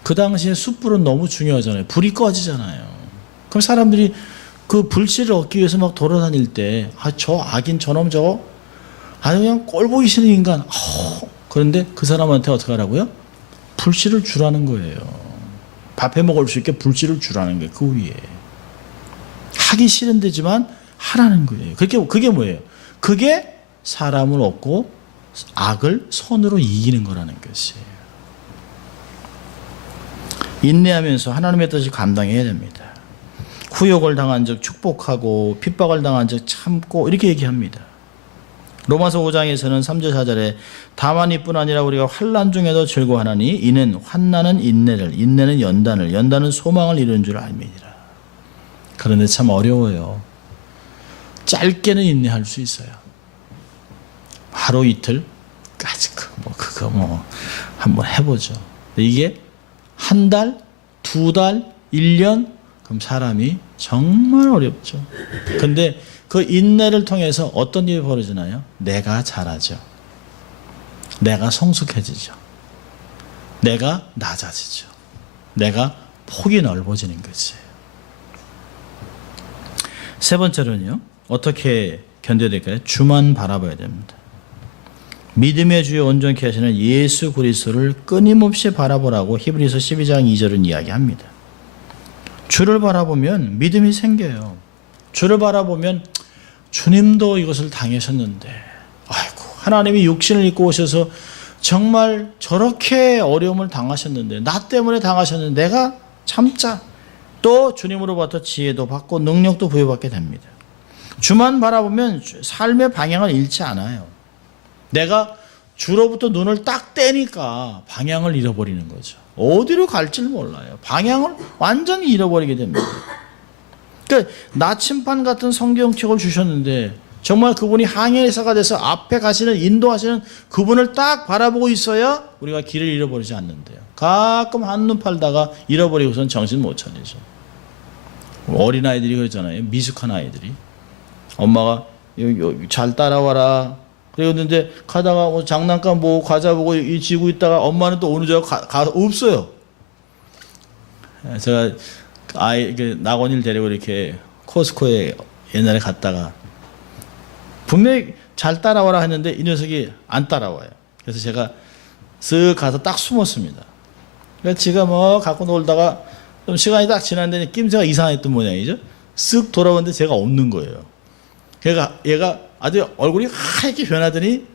그 당시에 숯불은 너무 중요하잖아요. 불이 꺼지잖아요. 그럼 사람들이 그 불씨를 얻기 위해서 막 돌아다닐 때, 저 악인 저놈 저거 아주 그냥 꼴 보기 싫은 인간. 그런데 그 사람한테 어떻게 하라고요? 불씨를 주라는 거예요. 밥해 먹을 수 있게 불씨를 주라는 거예요. 그 위에. 하기 싫은 데지만 하라는 거예요. 그게 뭐예요? 그게 사람을 얻고 악을 선으로 이기는 거라는 것이에요. 인내하면서 하나님의 뜻을 감당해야 됩니다. 후욕을 당한 적 축복하고 핍박을 당한 적 참고 이렇게 얘기합니다. 로마서 5장에서는 3절 4절에 다만 이뿐 아니라 우리가 환난 중에도 즐거워하나니 이는 환난은 인내를, 인내는 연단을, 연단은 소망을 이루는 줄 알미니라. 그런데 참 어려워요. 짧게는 인내할 수 있어요. 하루 이틀까지 그거 한번 해보죠. 이게 한 달, 두 달, 1년 그럼 사람이 정말 어렵죠. 근데 그 인내를 통해서 어떤 일이 벌어지나요? 내가 자라죠. 내가 성숙해지죠. 내가 낮아지죠. 내가 폭이 넓어지는 거지. 세 번째로는요. 어떻게 견뎌야 될까요? 주만 바라봐야 됩니다. 믿음의 주에 온전케 하시는 예수 그리스도를 끊임없이 바라보라고 히브리서 12장 2절은 이야기합니다. 주를 바라보면 믿음이 생겨요. 주를 바라보면 주님도 이것을 당하셨는데, 아이고 하나님이 육신을 입고 오셔서 정말 저렇게 어려움을 당하셨는데, 나 때문에 당하셨는데 내가 참자. 또 주님으로부터 지혜도 받고 능력도 부여받게 됩니다. 주만 바라보면 삶의 방향을 잃지 않아요. 내가 주로부터 눈을 딱 떼니까 방향을 잃어버리는 거죠. 어디로 갈지를 몰라요. 방향을 완전히 잃어버리게 됩니다. 그러니까 나침반 같은 성경책을 주셨는데 정말 그분이 항해사가 돼서 앞에 가시는, 인도하시는 그분을 딱 바라보고 있어야 우리가 길을 잃어버리지 않는데요. 가끔 한눈 팔다가 잃어버리고선 정신 못 차리죠. 어린아이들이 그러잖아요. 미숙한 아이들이. 엄마가 잘 따라와라. 그랬는데 가다가 장난감 과자 보고 지고 있다가 엄마는 또 어느 저 가서 없어요. 제가 낙원이를 데리고 이렇게 코스코에 옛날에 갔다가 분명히 잘 따라와라 했는데 이 녀석이 안 따라와요. 그래서 제가 쓱 가서 딱 숨었습니다. 그래서 지가 갖고 놀다가 좀 시간이 딱 지났는데 낌새가 이상했던 모양이죠. 쓱 돌아오는데 제가 없는 거예요. 그러니까 얘가 아주 얼굴이 하얗게 변하더니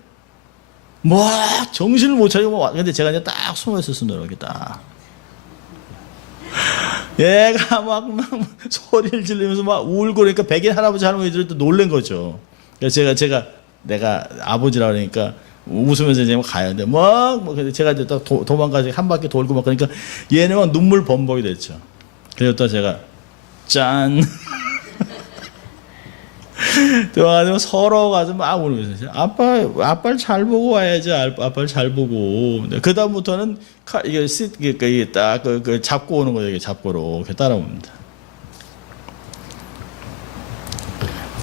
정신을 못 차리고 근데 제가 이제 딱 숨어 있었습니다. 이렇게 딱. 얘가 막 소리를 지르면서 막 울고 그러니까 백인 할아버지 할머니들이 또 놀란 거죠. 그래서 내가 아버지라 그러니까 웃으면서 이제 가야 돼. 근데 제가 이제 딱 도망가서 한 바퀴 돌고 막 그러니까 얘는 막 눈물 범벅이 됐죠. 그래서 또 제가 짠. 들어가서 서로 가서 막 울면서 아빠를 잘 보고 와야지. 아빠를 잘 보고. 그 다음부터는 이게 딱 잡고 오는 거예요. 잡고로 이렇게 따라옵니다.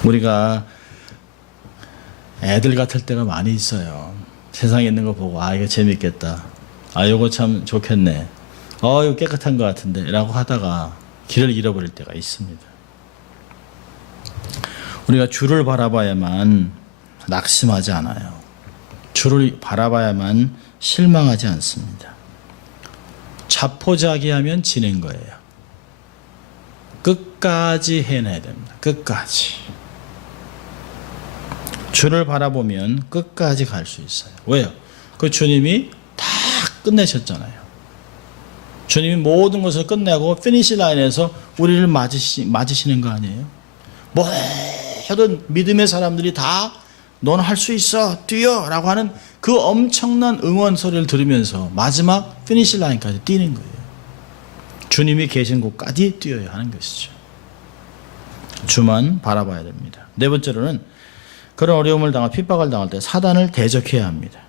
우리가 애들 같을 때가 많이 있어요. 세상에 있는 거 보고 이거 재밌겠다. 이거 참 좋겠네. 이거 깨끗한 것 같은데 라고 하다가 길을 잃어버릴 때가 있습니다. 우리가 주를 바라봐야만 낙심하지 않아요. 주를 바라봐야만 실망하지 않습니다. 자포자기하면 지는 거예요. 끝까지 해내야 됩니다. 끝까지. 주를 바라보면 끝까지 갈 수 있어요. 왜요? 그 주님이 다 끝내셨잖아요. 주님이 모든 것을 끝내고 피니시 라인에서 우리를 맞으시는 거 아니에요? 모든 믿음의 사람들이 다 넌 할 수 있어 뛰어 라고 하는 그 엄청난 응원 소리를 들으면서 마지막 피니시 라인까지 뛰는 거예요. 주님이 계신 곳까지 뛰어야 하는 것이죠. 주만 바라봐야 됩니다. 네 번째로는 그런 어려움을 당할 핍박을 당할 때 사단을 대적해야 합니다.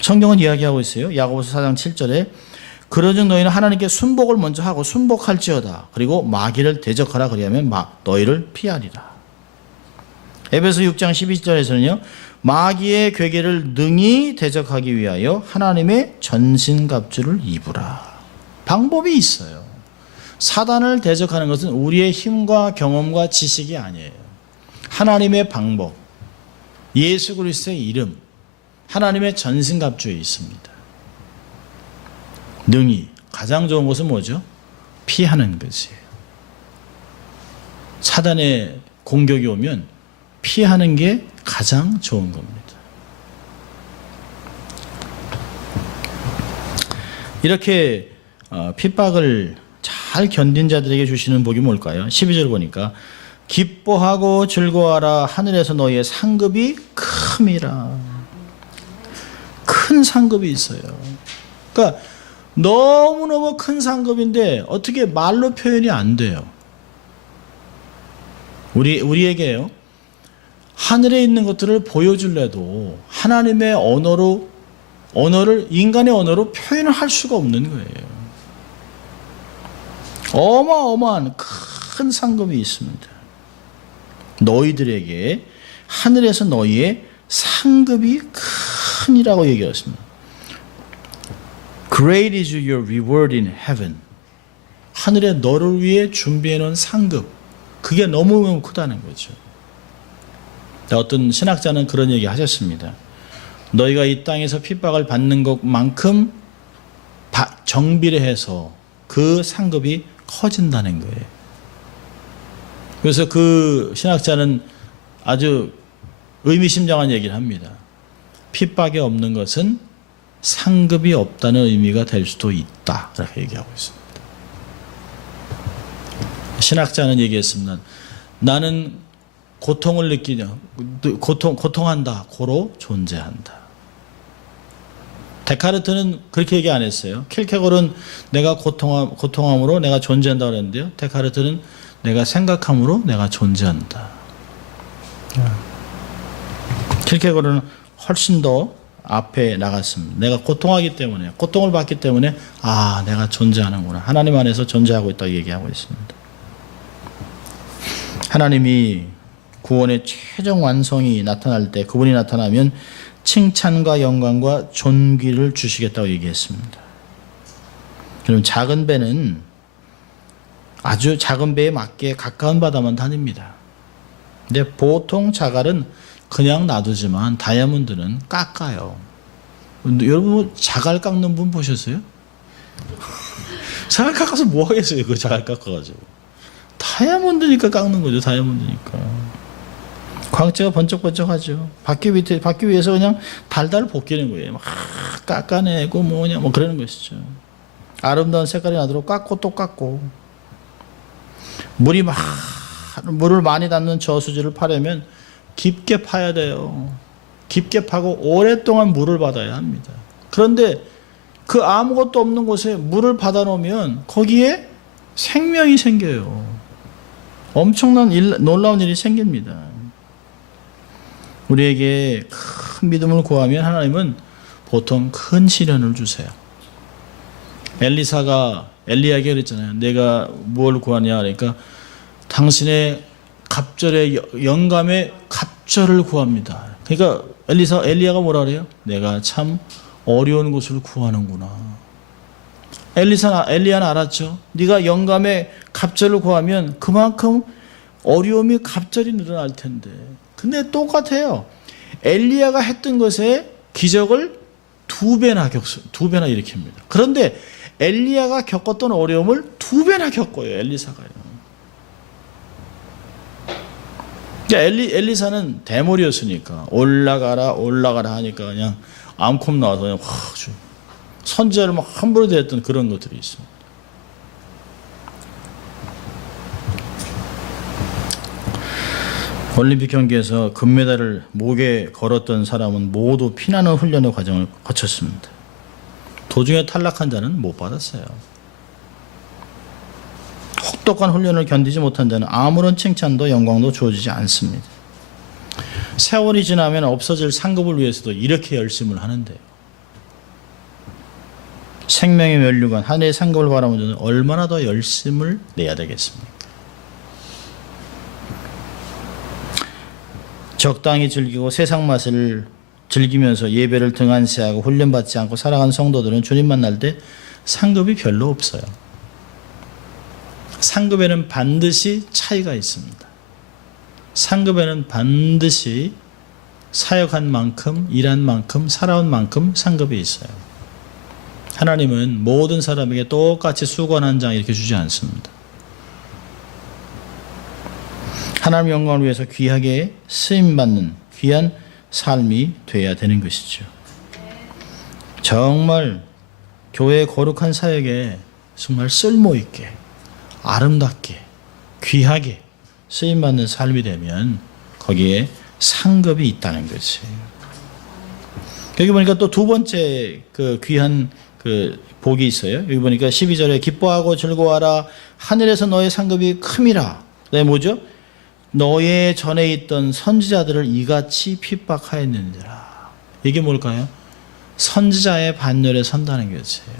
성경은 이야기하고 있어요. 야고보서 4장 7절에 그러즉 너희는 하나님께 순복을 먼저 하고 순복할지어다. 그리고 마귀를 대적하라. 그리하면 너희를 피하리라. 에베소 6장 12절에서는요. 마귀의 괴계를 능히 대적하기 위하여 하나님의 전신갑주를 입으라. 방법이 있어요. 사단을 대적하는 것은 우리의 힘과 경험과 지식이 아니에요. 하나님의 방법, 예수 그리스도의 이름, 하나님의 전신갑주에 있습니다. 능히 가장 좋은 것은 뭐죠? 피하는 것이에요. 사단의 공격이 오면 피하는 게 가장 좋은 겁니다. 이렇게 핍박을 잘 견딘 자들에게 주시는 복이 뭘까요? 12절 보니까 기뻐하고 즐거워하라. 하늘에서 너희의 상급이 큼이라. 큰 상급이 있어요. 그러니까 너무너무 큰 상급인데 어떻게 말로 표현이 안 돼요. 우리에게요. 하늘에 있는 것들을 보여줄래도 하나님의 언어를 인간의 언어로 표현을 할 수가 없는 거예요. 어마어마한 큰 상급이 있습니다. 너희들에게 하늘에서 너희의 상급이 큰이라고 얘기했습니다. Great is your reward in heaven. 하늘에 너를 위해 준비해 놓은 상급. 그게 너무너무 크다는 거죠. 어떤 신학자는 그런 얘기 하셨습니다. 너희가 이 땅에서 핍박을 받는 것만큼 정비례해서 그 상급이 커진다는 거예요. 그래서 그 신학자는 아주 의미심장한 얘기를 합니다. 핍박이 없는 것은 상급이 없다는 의미가 될 수도 있다. 그렇게 얘기하고 있습니다. 신학자는 얘기했습니다. 나는 고통을 고통한다. 고로 존재한다. 데카르트는 그렇게 얘기 안 했어요. 킬케골은 내가 고통함으로 내가 존재한다 그랬는데요. 데카르트는 내가 생각함으로 내가 존재한다. 킬케골은 훨씬 더 앞에 나갔습니다. 내가 고통하기 때문에, 고통을 받기 때문에 내가 존재하는구나. 하나님 안에서 존재하고 있다고 얘기하고 있습니다. 하나님이 구원의 최종 완성이 나타날 때, 그분이 나타나면 칭찬과 영광과 존귀를 주시겠다고 얘기했습니다. 그럼 작은 배는 아주 작은 배에 맞게 가까운 바다만 다닙니다. 근데 보통 자갈은 그냥 놔두지만 다이아몬드는 깎아요. 여러분 자갈 깎는 분 보셨어요? 자갈 깎아서 뭐 하겠어요? 그 자갈 깎아가지고. 다이아몬드니까 깎는 거죠. 다이아몬드니까. 광채가 번쩍번쩍하죠. 받기 위해서 그냥 달달 벗기는 거예요. 막 깎아내고 뭐 그러는 것이죠. 아름다운 색깔이 나도록 깎고 또 깎고. 물을 많이 닿는 저수지를 파려면 깊게 파야 돼요. 깊게 파고 오랫동안 물을 받아야 합니다. 그런데 그 아무것도 없는 곳에 물을 받아 놓으면 거기에 생명이 생겨요. 엄청난 놀라운 일이 생깁니다. 우리에게 큰 믿음을 구하면 하나님은 보통 큰 시련을 주세요. 엘리야에게 그랬잖아요. 내가 뭘 구하냐 그러니까 당신의 갑절의 영감의 갑절을 구합니다. 그러니까 엘리야가 뭐라 그래요? 내가 참 어려운 것을 구하는구나. 엘리야는 알았죠. 네가 영감의 갑절을 구하면 그만큼 어려움이 갑절이 늘어날 텐데. 근데 똑같아요. 엘리야가 했던 것에 기적을 두 배나 일으킵니다. 그런데 엘리야가 겪었던 어려움을 두 배나 겪어요. 엘리사가요. 그러니까 엘리사는 대머리였으니까 올라가라 하니까 그냥 암컷 나와서 그냥 선지자를 막 함부로 대했던 그런 것들이 있습니다. 올림픽 경기에서 금메달을 목에 걸었던 사람은 모두 피나는 훈련의 과정을 거쳤습니다. 도중에 탈락한 자는 못 받았어요. 혹독한 훈련을 견디지 못한 자는 아무런 칭찬도 영광도 주어지지 않습니다. 세월이 지나면 없어질 상급을 위해서도 이렇게 열심을 하는데요. 생명의 면류관 하늘의 상급을 바라보는 자는 얼마나 더 열심을 내야 되겠습니까? 적당히 즐기고 세상 맛을 즐기면서 예배를 등한시하고 훈련받지 않고 살아가는 성도들은 주님 만날 때 상급이 별로 없어요. 상급에는 반드시 차이가 있습니다. 상급에는 반드시 사역한 만큼, 일한 만큼, 살아온 만큼 상급이 있어요. 하나님은 모든 사람에게 똑같이 수건 한 장 이렇게 주지 않습니다. 하나님 영광을 위해서 귀하게 쓰임받는 귀한 삶이 돼야 되는 것이죠. 정말 교회의 거룩한 사역에 정말 쓸모있게 아름답게 귀하게 쓰임받는 삶이 되면 거기에 상급이 있다는 것이에요. 여기 보니까 또 두 번째 그 귀한 그 복이 있어요. 여기 보니까 12절에 기뻐하고 즐거워하라 하늘에서 너의 상급이 큼이라. 네, 뭐죠? 너의 전에 있던 선지자들을 이같이 핍박하였느니라. 이게 뭘까요? 선지자의 반열에 선다는 것이에요.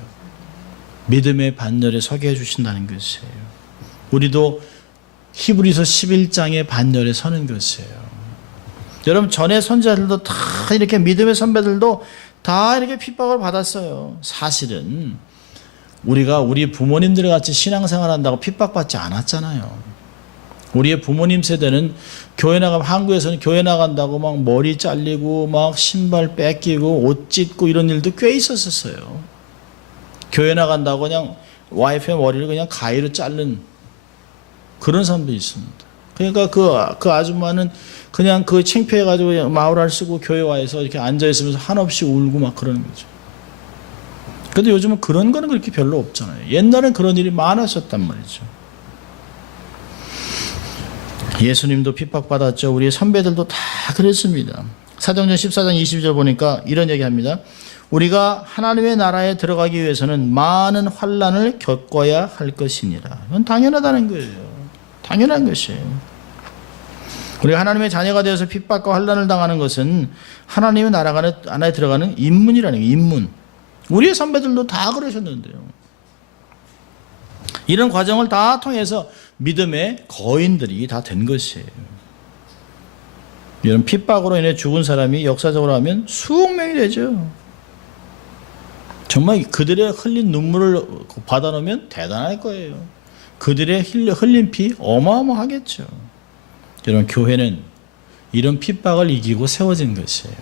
믿음의 반열에 서게 해주신다는 것이에요. 우리도 히브리서 11장의 반열에 서는 것이에요. 여러분 전에 선지자들도 다 이렇게 믿음의 선배들도 다 이렇게 핍박을 받았어요. 사실은 우리가 우리 부모님들 같이 신앙생활 한다고 핍박받지 않았잖아요. 우리의 부모님 세대는 교회 나가면 한국에서는 교회 나간다고 막 머리 잘리고 막 신발 뺏기고 옷 찢고 이런 일도 꽤 있었어요. 교회 나간다고 그냥 와이프의 머리를 그냥 가위로 자른 그런 사람도 있습니다. 그러니까 그 아줌마는 그냥 그 창피해가지고 마우라를 쓰고 교회 와서 이렇게 앉아있으면서 한없이 울고 막 그러는 거죠. 근데 요즘은 그런 거는 그렇게 별로 없잖아요. 옛날엔 그런 일이 많았었단 말이죠. 예수님도 핍박받았죠. 우리 선배들도 다 그랬습니다. 사도행전 14장 22절 보니까 이런 얘기합니다. 우리가 하나님의 나라에 들어가기 위해서는 많은 환난을 겪어야 할 것이니라. 이건 당연하다는 거예요. 당연한 것이에요. 우리가 하나님의 자녀가 되어서 핍박과 환난을 당하는 것은 하나님의 나라 안에 들어가는 입문이라는 거예요. 입문. 우리의 선배들도 다 그러셨는데요. 이런 과정을 다 통해서 믿음의 거인들이 다 된 것이에요. 이런 핍박으로 인해 죽은 사람이 역사적으로 하면 수억 명이 되죠. 정말 그들의 흘린 눈물을 받아놓으면 대단할 거예요. 그들의 흘린 피 어마어마하겠죠. 여러분 교회는 이런 핍박을 이기고 세워진 것이에요.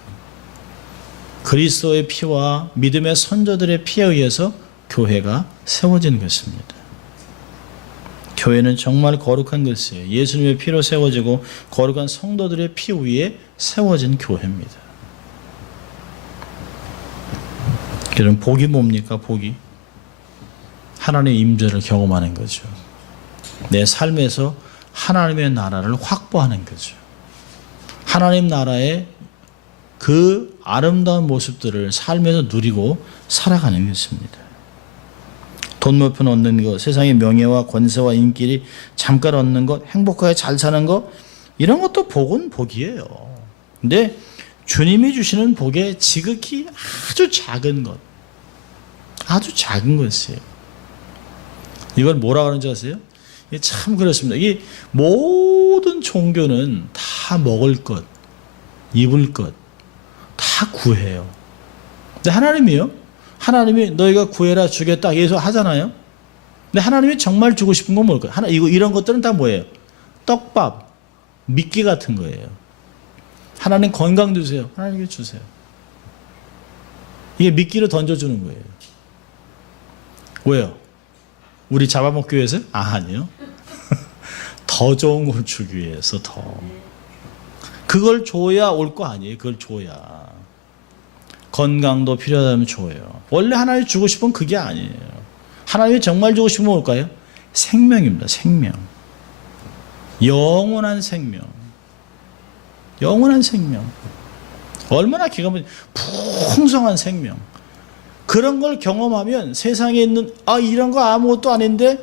그리스도의 피와 믿음의 선조들의 피에 의해서 교회가 세워진 것입니다. 교회는 정말 거룩한 것이에요. 예수님의 피로 세워지고 거룩한 성도들의 피 위에 세워진 교회입니다. 여러분 복이 뭡니까? 복이 하나님의 임재를 경험하는 거죠. 내 삶에서 하나님의 나라를 확보하는 거죠. 하나님 나라의 그 아름다운 모습들을 삶에서 누리고 살아가는 것입니다. 돈 몇 푼 얻는 것, 세상의 명예와 권세와 인기를 잠깐 얻는 것, 행복하게 잘 사는 것, 이런 것도 복은 복이에요. 근데 주님이 주시는 복의 지극히 아주 작은 것, 아주 작은 것이에요. 이걸 뭐라 그러는지 아세요? 참 그렇습니다. 이 모든 종교는 다 먹을 것, 입을 것, 다 구해요. 근데 하나님이요? 하나님이 너희가 구해라 주겠다 예수 하잖아요. 근데 하나님이 정말 주고 싶은 건 뭘까요? 이런 것들은 다 뭐예요? 떡밥, 미끼 같은 거예요. 하나님 건강 주세요. 하나님께 주세요. 이게 미끼로 던져주는 거예요. 왜요? 우리 잡아먹기 위해서? 아니요. 더 좋은 걸 주기 위해서 더. 그걸 줘야 올 거 아니에요. 그걸 줘야. 건강도 필요하다면 줘요. 원래 하나님이 주고 싶은 그게 아니에요. 하나님이 정말 주고 싶은 건 뭘까요? 생명입니다. 생명. 영원한 생명. 영원한 생명. 얼마나 기가 막힌 풍성한 생명. 그런 걸 경험하면 세상에 있는 이런 거 아무것도 아닌데,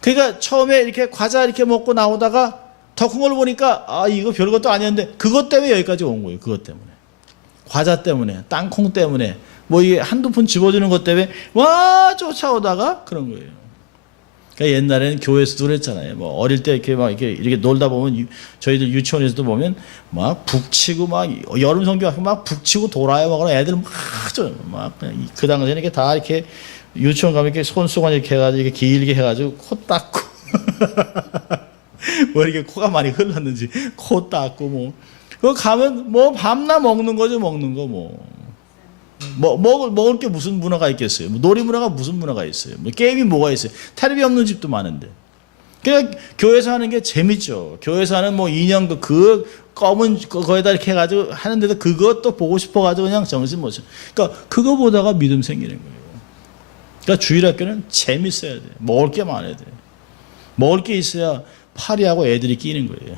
그러니까 처음에 이렇게 과자 이렇게 먹고 나오다가 더 큰 걸 보니까 이거 별것도 아니었는데 그것 때문에 여기까지 온 거예요. 그것 때문에. 과자 때문에, 땅콩 때문에, 뭐 이게 한두 푼 집어주는 것 때문에 와 쫓아오다가 그런 거예요. 그러니까 옛날에는 교회에서도 그랬잖아요. 뭐 어릴 때 이렇게 막 이렇게 놀다 보면 저희들 유치원에서도 보면 막 북치고 막 여름 성교 앞에 막 북치고 돌아요 막 애들 막 그 당시에는 이렇게 다 이렇게 유치원 가면 이렇게 손수건 이렇게 해가지고 이렇게 길게 해가지고 코 닦고 뭐 이렇게 코가 많이 흘렀는지 코 닦고 뭐 그거 가면 뭐 밤낮 먹는 거죠. 먹는 거 먹을 게 무슨 문화가 있겠어요? 뭐 놀이 문화가 무슨 문화가 있어요? 뭐 게임이 뭐가 있어요? 텔레비 없는 집도 많은데. 그냥 교회에서 하는 게 재밌죠. 교회에서 하는 뭐 인형 그 검은 거에다 이렇게 해가지고 하는데도 그것도 보고 싶어가지고 그냥 정신 못 차. 그러니까 그거 보다가 믿음 생기는 거예요. 그러니까 주일학교는 재밌어야 돼. 먹을 게 많아야 돼. 먹을 게 있어야 파리하고 애들이 끼는 거예요.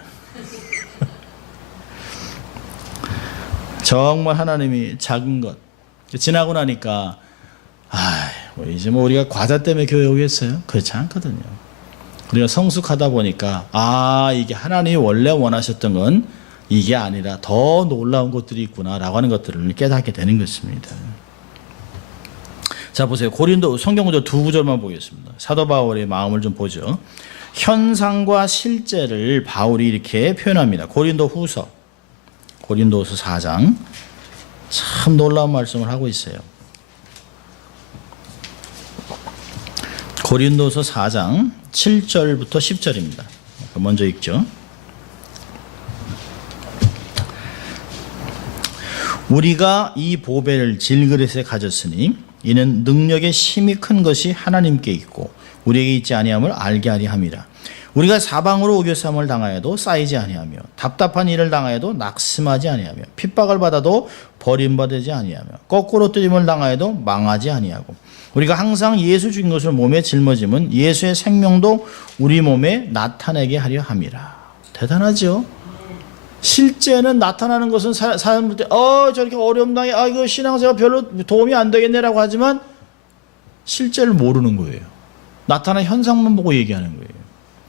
정말 하나님이 작은 것. 지나고 나니까 뭐 이제 뭐 우리가 과자 때문에 교회 오겠어요? 그렇지 않거든요. 우리가 성숙하다 보니까 이게 하나님이 원래 원하셨던 건 이게 아니라 더 놀라운 것들이 있구나라고 하는 것들을 깨닫게 되는 것입니다. 자 보세요. 고린도 성경구절 두 구절만 보겠습니다. 사도 바울의 마음을 좀 보죠. 현상과 실제를 바울이 이렇게 표현합니다. 고린도후서 4장 참 놀라운 말씀을 하고 있어요. 고린도서 4장 7절부터 10절입니다. 먼저 읽죠. 우리가 이 보배를 질그릇에 가졌으니 이는 능력의 힘이 큰 것이 하나님께 있고 우리에게 있지 아니함을 알게 하리 함이라. 우리가 사방으로 오교삼을 당하여도 쌓이지 아니하며 답답한 일을 당하여도 낙심하지 아니하며 핍박을 받아도 버림받지 아니하며 거꾸로 뜨림을 당하여도 망하지 아니하고 우리가 항상 예수 죽인 것을 몸에 짊어짐은 예수의 생명도 우리 몸에 나타내게 하려 함이라. 대단하죠? 실제는 나타나는 것은 사람 볼 때 저렇게 어려움 당해 이거 신앙생활 별로 도움이 안 되겠네라고 하지만 실제를 모르는 거예요. 나타난 현상만 보고 얘기하는 거예요.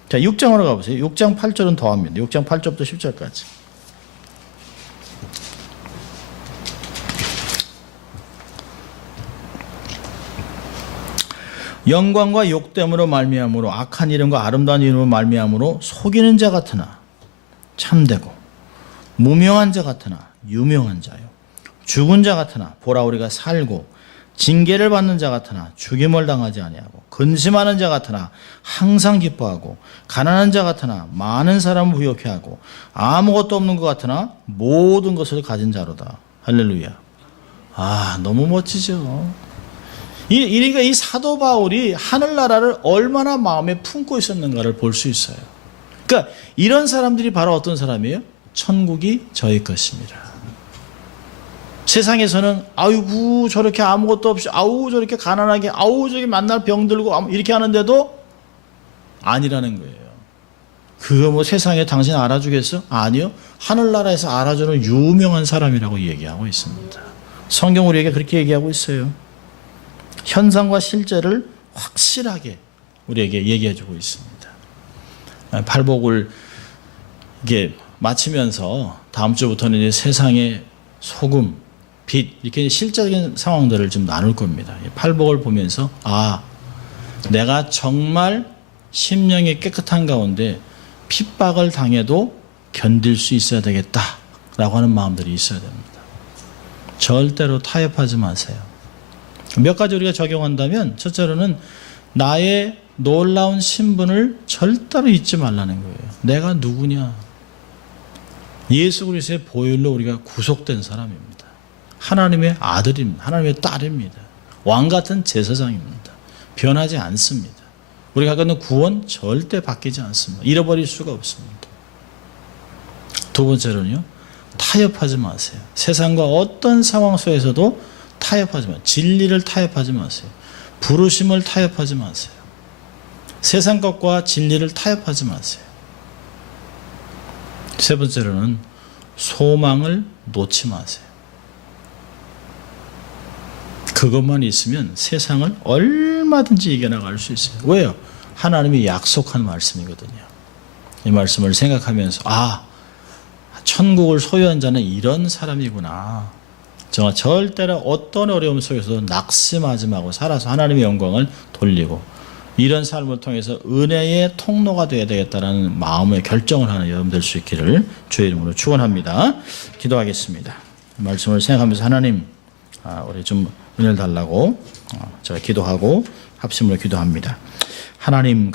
자, 6장으로 가보세요. 6장 8절은 더합니다. 6장 8절부터 10절까지. 영광과 욕됨으로 말미암으로 악한 이름과 아름다운 이름으로 말미암으로 속이는 자 같으나 참되고 무명한 자 같으나 유명한 자요 죽은 자 같으나 보라 우리가 살고 징계를 받는 자 같으나 죽임을 당하지 아니하고 근심하는 자 같으나 항상 기뻐하고 가난한 자 같으나 많은 사람을 부욕해 하고 아무것도 없는 것 같으나 모든 것을 가진 자로다. 할렐루야. 너무 멋지죠. 그러니까 이 사도 바울이 하늘나라를 얼마나 마음에 품고 있었는가를 볼 수 있어요. 그러니까 이런 사람들이 바로 어떤 사람이에요? 천국이 저희 것입니다. 세상에서는 아이고 저렇게 아무것도 없이 저렇게 가난하게 저렇게 만날 병들고 이렇게 하는데도 아니라는 거예요. 그거 뭐 세상에 당신 알아주겠어? 아니요. 하늘나라에서 알아주는 유명한 사람이라고 얘기하고 있습니다. 성경 우리에게 그렇게 얘기하고 있어요. 현상과 실제를 확실하게 우리에게 얘기해주고 있습니다. 팔복을 이게 마치면서 다음 주부터는 이제 세상의 소금, 빛 이렇게 실제적인 상황들을 좀 나눌 겁니다. 팔복을 보면서 내가 정말 심령이 깨끗한 가운데 핍박을 당해도 견딜 수 있어야 되겠다라고 하는 마음들이 있어야 됩니다. 절대로 타협하지 마세요. 몇 가지 우리가 적용한다면 첫째로는 나의 놀라운 신분을 절대로 잊지 말라는 거예요. 내가 누구냐? 예수 그리스도의 보혈로 우리가 구속된 사람입니다. 하나님의 아들입니다. 하나님의 딸입니다. 왕같은 제사장입니다. 변하지 않습니다. 우리가 갖는 구원 절대 바뀌지 않습니다. 잃어버릴 수가 없습니다. 두 번째로는요. 타협하지 마세요. 세상과 어떤 상황 속에서도 타협하지 마세요. 진리를 타협하지 마세요. 부르심을 타협하지 마세요. 세상 것과 진리를 타협하지 마세요. 세 번째로는 소망을 놓지 마세요. 그것만 있으면 세상을 얼마든지 이겨나갈 수 있어요. 왜요? 하나님이 약속한 말씀이거든요. 이 말씀을 생각하면서 천국을 소유한 자는 이런 사람이구나. 정말 절대로 어떤 어려움 속에서도 낙심하지 말고 살아서 하나님의 영광을 돌리고 이런 삶을 통해서 은혜의 통로가 되어야 되겠다는 마음의 결정을 하는 여러분 될 수 있기를 주의 이름으로 축원합니다. 기도하겠습니다. 말씀을 생각하면서 하나님 우리 좀 은혜를 달라고 제가 기도하고 합심으로 기도합니다. 하나님